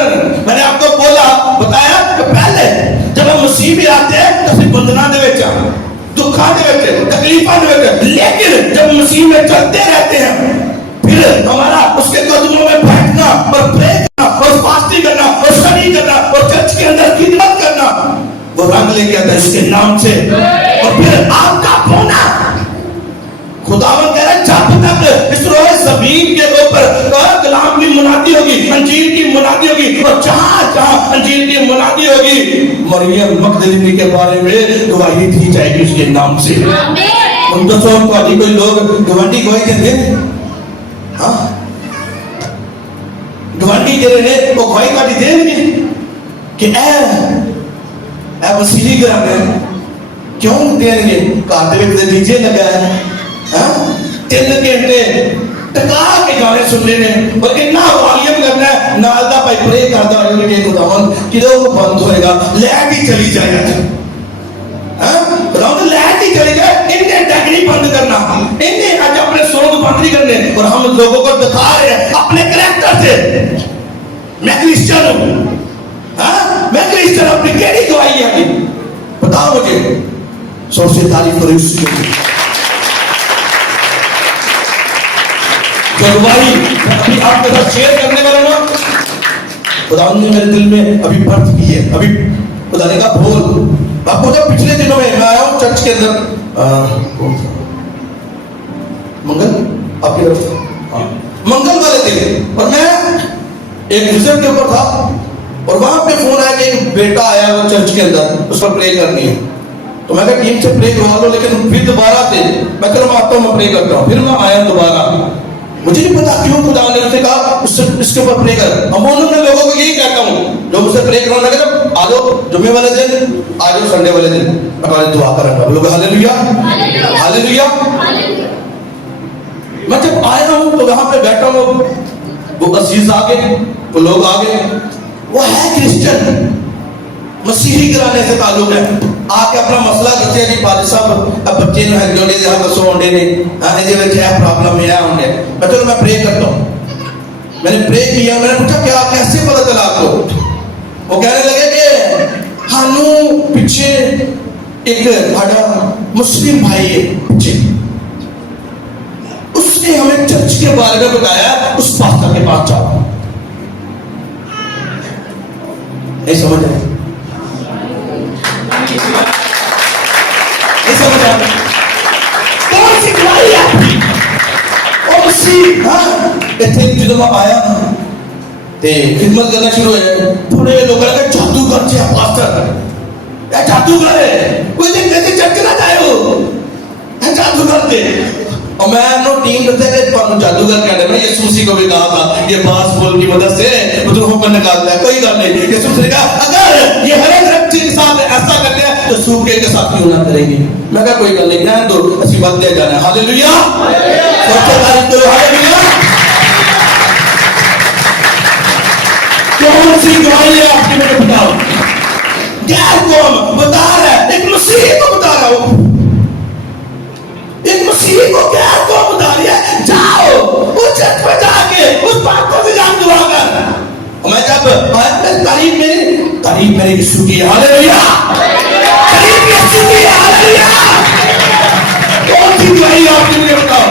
मैंने आपको बोला, बताया कि पहले जब हम मसीह में आते हैं तो फिर बंधना दे विच, दुखा दे विच, तकलीफां दे विच, लेकिन जब मसीह में चलते रहते हैं फिर हमारा उसके कदमों में बैठना और प्रे करना और फास्टिंग करना और स्टडी करना और चर्च के अंदर खिदमत करना, वो रंग लेके आता है इसके नाम से। और फिर आपका होना, खुदावन कह रहा है जब तक इस रोए जमीन के ऊपर कलाम की मुनादी होगी, अंजील की मुनादी होगी, और जहां जहां अंजील की मुनादी होगी मरियम मगदलीनी के बारे में गवाही दी जाएगी उसके नाम से। हम तो कोई लोग गवाही गवाही देते, हाँ गवाही दे रहे हैं, वो गवाही काटी देंगे कि ए मसीही कराने क्यों देंगे? काटे में डीजे लगा है, 3 घंटे टका के गाने सुनने ने, और इतना वॉल्यूम करना है, नाल दा भाई प्रे करदा होवे कि खुदावन किदों वो बंद होएगा, लैट ही चली जाएगा, खुदावन लैट ही चली जाए, इनने टैगरी बंद करना, इनने आज अपने सॉन्ग बंद नहीं करने, और हम लोगों को दिखा रहे हैं अपने कैरेक्टर से मैं क्रिश्चियन हूं, मैं क्रिश्चियन, अपनी केड़ी गवाही है बताओ मुझे। सबसे तारीफ करो उसकी गवाही अभी आपके साथ शेयर करने वाला ना, खुदा ने मेरे दिल में अभी बर्थ की है, अभी खुदा ने कहा बोल। आपको जब पिछले दिनों में मैं आया हूँ चर्च के अंदर, मंगल आपकी तरफ मंगल वाले दिन, और मैं एक विजन के ऊपर था, और वहां पे फोन आया कि एक बेटा आया वो चर्च के अंदर, उस पर प्रे करनी है, तो मैं टीम से प्रे करवा लो, लेकिन फिर दोबारा से मैं चलो मैं आता हूँ, मैं प्रे करता हूँ, फिर मैं आया दोबारा, मुझे नहीं पता क्यों खुदा ने उसे कहा उससे इसके ऊपर प्रे कर। हम उन्होंने लोगों को यही कहता हूँ जो मुझसे प्रे करवाने लगे, जब आ जाओ जुम्मे वाले दिन, आ जाओ संडे वाले दिन, मैं तुम्हारी दुआ करूंगा, लोग हालेलुया हालेलुया। मैं जब आया हूं तो यहाँ पे बैठा हूं, वो अजीज आ गए, वो लोग आ गए, वो है क्रिश्चियन, मसीही घराने से ताल्लुक है, आके अपना मसला दस्या जी फादर साहब अब बच्चे ने है जोड़े दे दसो होंडे ने आने दे विच है प्रॉब्लम है होंडे। मैं चलो मैं प्रे करता हूं। मैंने प्रे किया, मैंने पूछा क्या कैसे पता चला आपको? वो कहने लगे कि हानू पीछे एक हमारा मुस्लिम भाई है पीछे, उसने हमें चर्च के बारे में बताया, उस पास्टर के पास जाओ। नहीं समझ आया? नहीं समझ आया? कौन सी गवाही है आपकी? और मसीह हाँ इतने जो मैं आया ते खिदमत करना शुरू हुआ, थोड़े लोग लगे जादूगर से पास्टर या जादूगर है, कोई दिन कहते चर्च ना जाए हो जादूगर थे। और मैं नो टीम बताया कि तुम जादूगर कहने में यीशु मसीह को भी कहा था ये बास बोल की मदद से मुझे हुक्म निकालता है, कोई बात नहीं। यीशु मसीह ने कहा अगर ये हरे व्यक्ति के साथ ऐसा कर लिया तो सूखे के साथ क्यों ना करेंगे? मैं कहा कोई गल नहीं ना तो असि बढ़ते जाना। हालेलुया, सबसे तारीफ करो हालेलुया। कौन सी गवाही है आपकी मुझे बताओ? गैर कौम बता रहा है, एक मसीह को बता रहा हूं, एक मसीह को गैर कौम बता रही है जाओ उस चर्च में जाके उस पास्टर से जान दुआ कर। मैं जब तारीफ मेरी यीशु की हालेलुया, तारीफ यीशु की हालेलुया। कौन सी गवाही आपकी मुझे बताओ?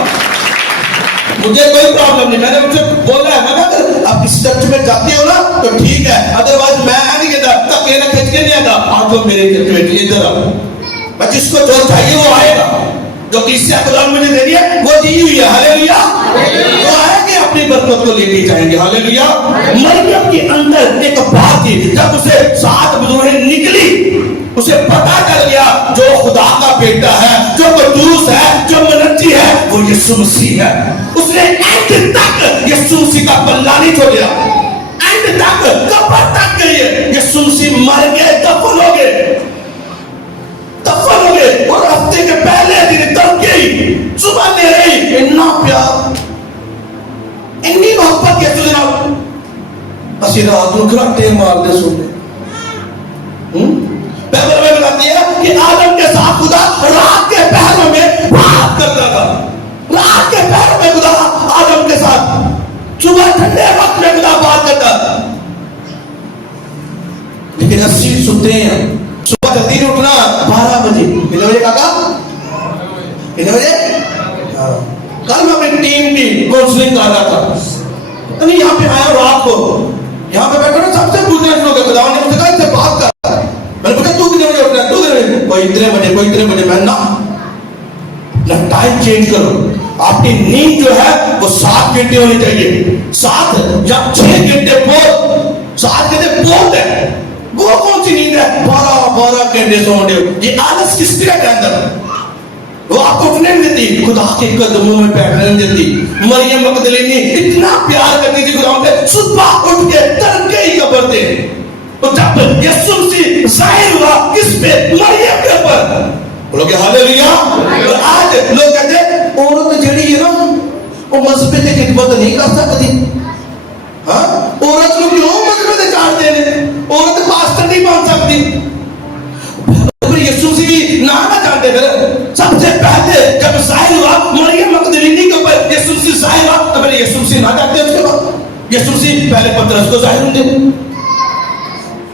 मुझे कोई प्रॉब्लम नहीं, मैंने मुझे बोला है, मैं अगर आप इस चर्च में जाते हो ना तो ठीक है, अदरवाइज मैं नहीं कहता तब कहना खींच के नहीं आता आप लोग मेरे चर्च में इधर आओ। मैं जिसको जो चाहिए वो आएगा, जो किस्सा खुदा मुझे दे दिया वो दी हुई है हालेलुया, वो आएंगे अपनी बरकत को लेके जाएंगे हालेलुया। मरियम के अंदर एक बात थी, जब उसे 7 बूंदें निकली उसे पता चल गया जो खुदा का बेटा है, जो कदूस है, जो मनज्जी है वो यीशु मसीह है। उसने एंड तक यीशु मसीह का पल्ला नहीं छोड़ा, एंड तक कब्र तक गई। यीशु मसीह मर गए, दफन हो गए, दफन हो गए और हफ्ते के पहले दिन तड़के ही सुबह ले रही। इतना प्यार, इतनी मोहब्बत यीशु जनाब असि रात को घराटे मारते सोते। बाइबल में बताती है कि आदम के साथ खुदा रात के पहरों में बात करता था, रात के पहरों में खुदा आदम के साथ, सुबह ठंडे वक्त में खुदा बात करता। लेकिन अस्सी सुनते हैं, सुबह जल्दी नहीं उठना, 12 बजे। कितने बजे काका? कितने बजे? कल मैं अपनी टीम की काउंसलिंग कर रहा था, नहीं यहाँ पे आया रात को, यहाँ पे बैठा ना सबसे पूछना शुरू कर खुदा ने मुझे कहा इससे बात कर। मैंने पूछा तू कितने बजे उठना? तू कितने बजे? कोई इतने बजे, कोई इतने बजे। मैं ना टाइम चेंज करो, आपकी नींद जो है वो 7 घंटे होनी चाहिए, 7 या 6 घंटे बहुत, 7 घंटे बहुत है। वो कौन सी नींद है 12 घंटे सोने? ये आलस किसके अंदर? वो आपको उठने नहीं देती, खुदा के कदमों में बैठने नहीं देती। मरियम मगदलीनी इतना प्यार करती थी खुदा से, सुबह उठ के तड़के ही कब्र थे। तो जब यीशु मसीह जाहिर हुआ किस पे? मरियम के ऊपर। बोलोगे हालेलुया। और आज लोग कहते हैं औरत जेड़ी है ना वो मजहब की खिदमत नहीं कर सकती। हाँ, औरत को क्यों मजहब से चाहते हैं? औरत पास्टर नहीं बन सकती। यीशु मसीह ना जानते थे, सबसे पहले जब जाहिर हुआ मरियम मगदलीनी के ऊपर यीशु मसीह जाहिर हुआ तो पहले यीशु मसीह ना जानते, उसके बाद यीशु मसीह पहले पतरस को जाहिर होंगे।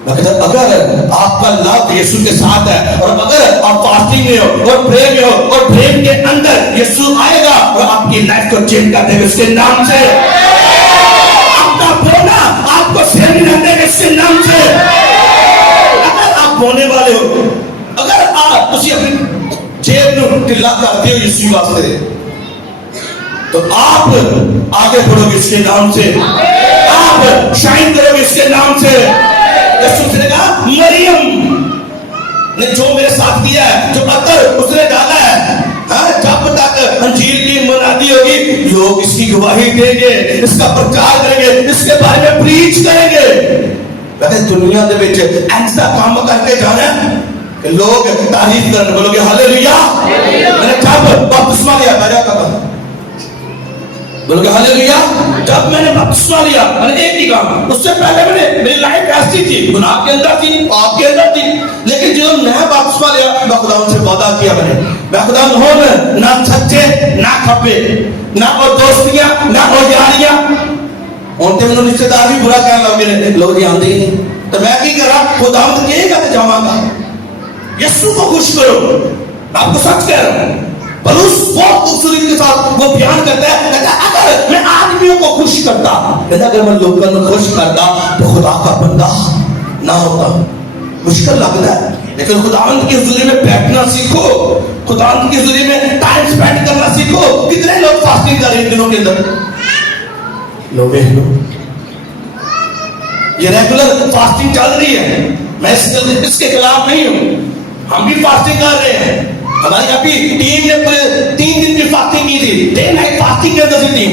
अगर आपका लव यीशु के साथ है और अगर आप फास्टिंग में हो और प्रेम में हो और प्रेम के अंदर यीशु आएगा और आपकी लाइफ को चेंज कर देगा उसके नाम से। आपका बोलना आपको सेम कर देगा इसके नाम से। अगर आप बोलने वाले हो, अगर आप उसी अपनी जेब में ढिला करते हो यीशु वास्ते तो आप आगे बढ़ोगे इसके नाम से, आप शाइन करोगे इसके नाम से। यीशु ने कहा मरियम ने जो मेरे साथ किया है, जो अतर उसने डाला है, जब तक अंजील की मनादी होगी लोग इसकी गवाही देंगे, इसका प्रचार करेंगे, इसके बारे में प्रीच करेंगे। वैसे दुनिया के बीच ऐसा काम करके जाना कि लोग तारीफ करने बोलोगे हालेलुया। मैंने जब बपतिस्मा लिया मेरा कब बोल के हालेलुया। जब मैंने बपतिस्मा लिया, मैंने एक ही काम, उससे पहले मेरी लाइफ ऐसी थी, गुनाह के अंदर थी, पाप के अंदर थी। लेकिन जो मैं बपतिस्मा लिया, मैं खुदा से वादा किया, मैं खुदा होन ना सच्चे ना खपे, ना वो दोस्तियां ना वो यारियां। उनते मैंने रिश्तेदार भी बुरा कहने लगे, लोग जानते ही नहीं। तो मैं की करा, खुदावंद कहेगा तो जावांगा। यीशु को खुश करो, आपको सच कह रहा हूं। पौलुस बहुत खूबसूरती के साथ वो बयान करता है, कहता है अगर मैं आदमियों को खुश करता, कहता अगर मैं लोगों को खुश करता तो खुदा का बंदा ना होता। मुश्किल लगता है, लेकिन खुदावंद की हुजूरी में बैठना सीखो, खुदावंद की हुजूरी में टाइम स्पेंड करना सीखो। कितने लोग फास्टिंग कर रहे हैं दिनों के अंदर, लोग ये रेगुलर फास्टिंग चल रही है। मैं इसके खिलाफ नहीं हूं, हम भी फास्टिंग कर रहे हैं। हमारी अभी टीम ने पूरे 3 दिन की फास्टिंग की थी, डे नाइट फास्टिंग कर रही टीम।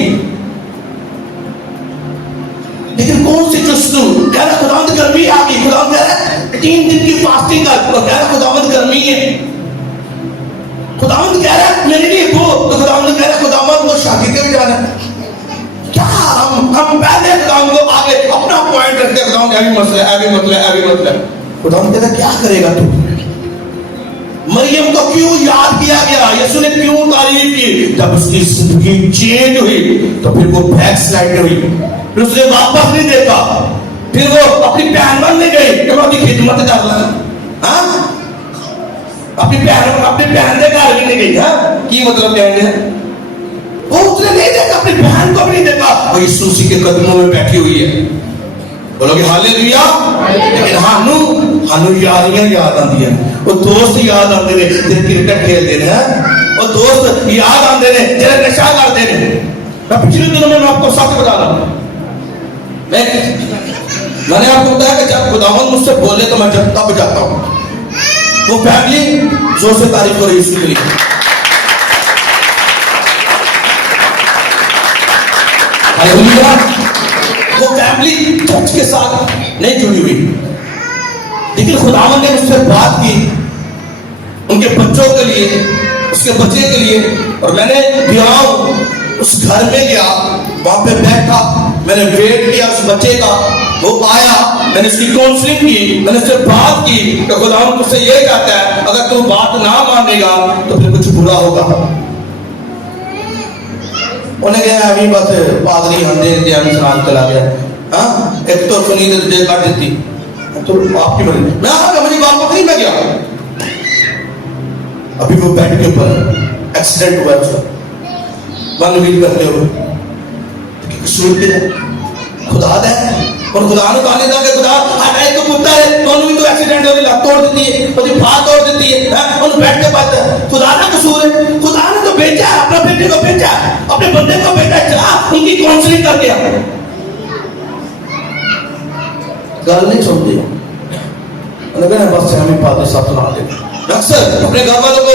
लेकिन कौन सी जुस्सू कह रहा खुदावंद गर्मी आ गई, खुदावंद कह रहा 3 दिन की फास्टिंग कर, तो कह रहा खुदावंद गर्मी है। खुदावंद कह रहा मेरे लिए वो, तो खुदावंद कह रहा खुदावंद वो शादी के भी जाना। क्या हम पहले खुदावंद को आगे अपना पॉइंट रखते हैं, खुदावंद अभी मसला। खुदावंद कहता क्या करेगा तू? मरियम को क्यों याद किया गया, यीशु ने क्यों तारीफ की? जब उसकी जिंदगी चेंज हुई तो फिर वो बैक स्लाइड हुई, फिर उसने वापस नहीं देखा, फिर वो अपनी बहन बनने गई कि मैं अपनी खिदमत कर ला। हाँ, अपनी बहन के घर भी नहीं गई। हाँ, की मतलब बहन है वो, उसने नहीं देखा, अपनी बहन को भी नहीं देखा, वो यीशु के कदमों में बैठी हुई है। बोलोगे हालेलुया। लेकिन हानू यारियां याद आती है, वो दोस्त याद आते ने जो क्रिकेट खेलते हैं, वो दोस्त याद आते ने जो नशा करते ने। मैं पिछले दिनों में आपको सच बता रहा हूं, मैंने आपको बताया कि जब खुदावंद मुझसे बोले तो मैं तब जाता हूं। वो फैमिली जोर से तारीफ करो यीशु के लिए। हालेलुया। वो फैमिली चर्च के साथ नहीं जुड़ी हुई, लेकिन खुदावंद ने मुझसे बात की उनके बच्चों के लिए, उसके बच्चे के लिए। और मैंने गया उस घर में गया, वहां पे बैठा, मैंने वेट किया उस बच्चे का, वो आया, मैंने उसकी काउंसलिंग की, मैंने उससे बात की कि खुदावंद मुझसे ये कहता है अगर तू बात ना मानेगा तो फिर कुछ बुरा होगा। उन्हें कहा अभी बस पादरी हम सलाम चला गया। हाँ, एक तो सुनी तो जेल काट देती, तो आपकी मर्जी। मैं मेरी बात पकड़ी, मैं गया। अभी वो बेड के ऊपर एक्सीडेंट हुआ उसका, 1 वीक करते हुए। कसूर के खुदा है, और खुदा ने कहा था कि खुदा एक तो कुत्ता है, तो भी तो एक्सीडेंट होगी, लत तोड़ देती है, उसकी बात तोड़ देती है, उन बेड के पास खुदा का कसूर है। खुदा ने तो भेजा, अपने बेटे को भेजा, अपने बंदे को भेजा, जा उनकी काउंसलिंग करके आ। गल नहीं सुनती, बस हमें फादर साहब सुना देते। अक्सर अपने घर वालों को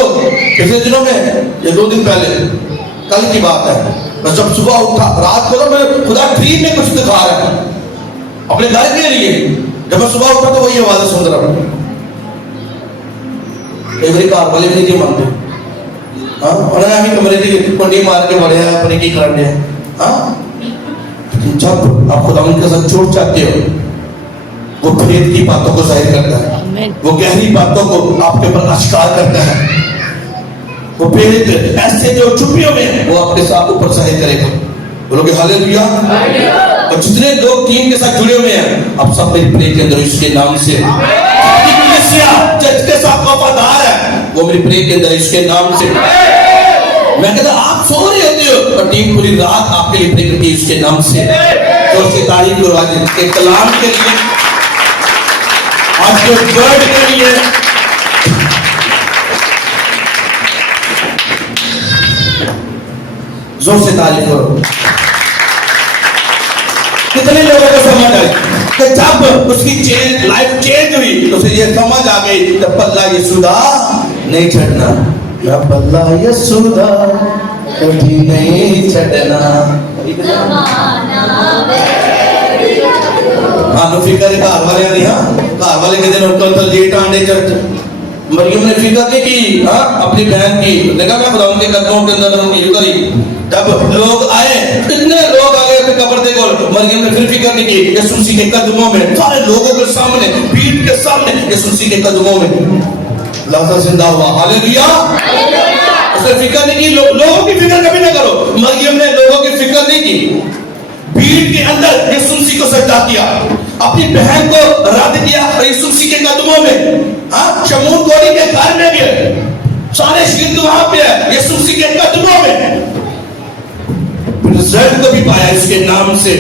पिछले दिनों में, ये 2 दिन पहले, कल की बात है, मैं जब सुबह उठा, रात को तो मैं खुदा ड्रीम में कुछ दिखा रहा है अपने घर के लिए। जब मैं सुबह उठा तो वही आवाज सुन रहा हूं। एक बार घर वाले नहीं मानते, हाँ, उन्होंने हमें कमरे की कुंडी मार के बढ़े हैं, अपने की कर हैं। हाँ, जब आप खुदा उनके साथ जुड़ जाते हो, वो भेद की बातों को जाहिर करता है, वो गहरी बातों को आपके ऊपर आश्कार करता है। वो भेद ऐसे जो छुपियों में वो आपके साथ ऊपर जाहिर करेगा। बोलोगे हालेलुया। और जितने लोग टीम के साथ जुड़े हुए हैं, आप सब मेरी प्रे के अंदर इसके नाम से, जिसके साथ वफादार है वो मेरी प्रे के अंदर इसके नाम से। मैं कहता आप सो रहे होते हो और टीम पूरी रात आपके लिए प्रे करती है इसके नाम से। तो उसकी तारीफ करो आज के कलाम के लिए, आज के वर्ड के लिए। जोर से तारीफ करो। कितने लोगों को समझ आई कि जब उसकी लाइफ चेंज हुई तो उसे ये समझ आ गई कि पल्ला यीशुदा नहीं छड़ना, पल्ला यीशुदा कभी नहीं छड़ना। हाँ, फिक्र घर वाले नहीं, हाँ, घर वाले कहते हैं तो लेट आने चर्च, मरियम ने फिक्र नहीं की अपनी बहन की। देखा क्या खुदा उनके कदमों के अंदर उन्होंने करी। जब लोग आए, कितने लोग आ गए अपने कब्र के कोल, मरियम ने फिर फिक्र नहीं की। यीशु मसीह के कदमों में, सारे लोगों के सामने, भीड़ के सामने यीशु मसीह के कदमों में लाजर जिंदा हुआ। हालेलुया। उसने फिक्र नहीं की। लोगों की फिक्र कभी ना करो। मरियम ने लोगों की फिक्र नहीं की। भीड़ के अंदर यीशु मसीह को सजदा किया, अपनी बहन को रद्द किया और यीशु मसीह के कदमों में, शमून कोरी के घर में भी सारे शिर्क वहां पे है, यीशु मसीह के कदमों में। इस्राएल को भी पाया इसके नाम से।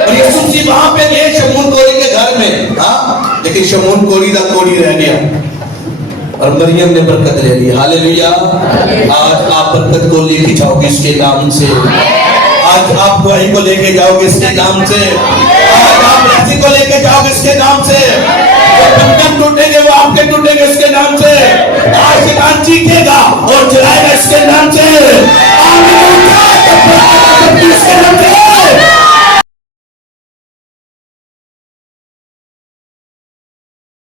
और यीशु मसीह वहां पे गए शमून कोरी के घर में, लेकिन शमून कोरी का कोरी रह गया और मरियम ने बरकत ले ली। हालेलुया। आज आप बरकत को लेके जाओगे इसके नाम से। आज आप गवाही को लेके जाओगे इसके नाम से। आज आप राशि को लेके जाओगे इसके नाम से। जो बंधन टूटेंगे वो आपके टूटेंगे इसके नाम से। आज शैतान चीखेगा और जलाएगा इसके नाम से। इसके नाम से।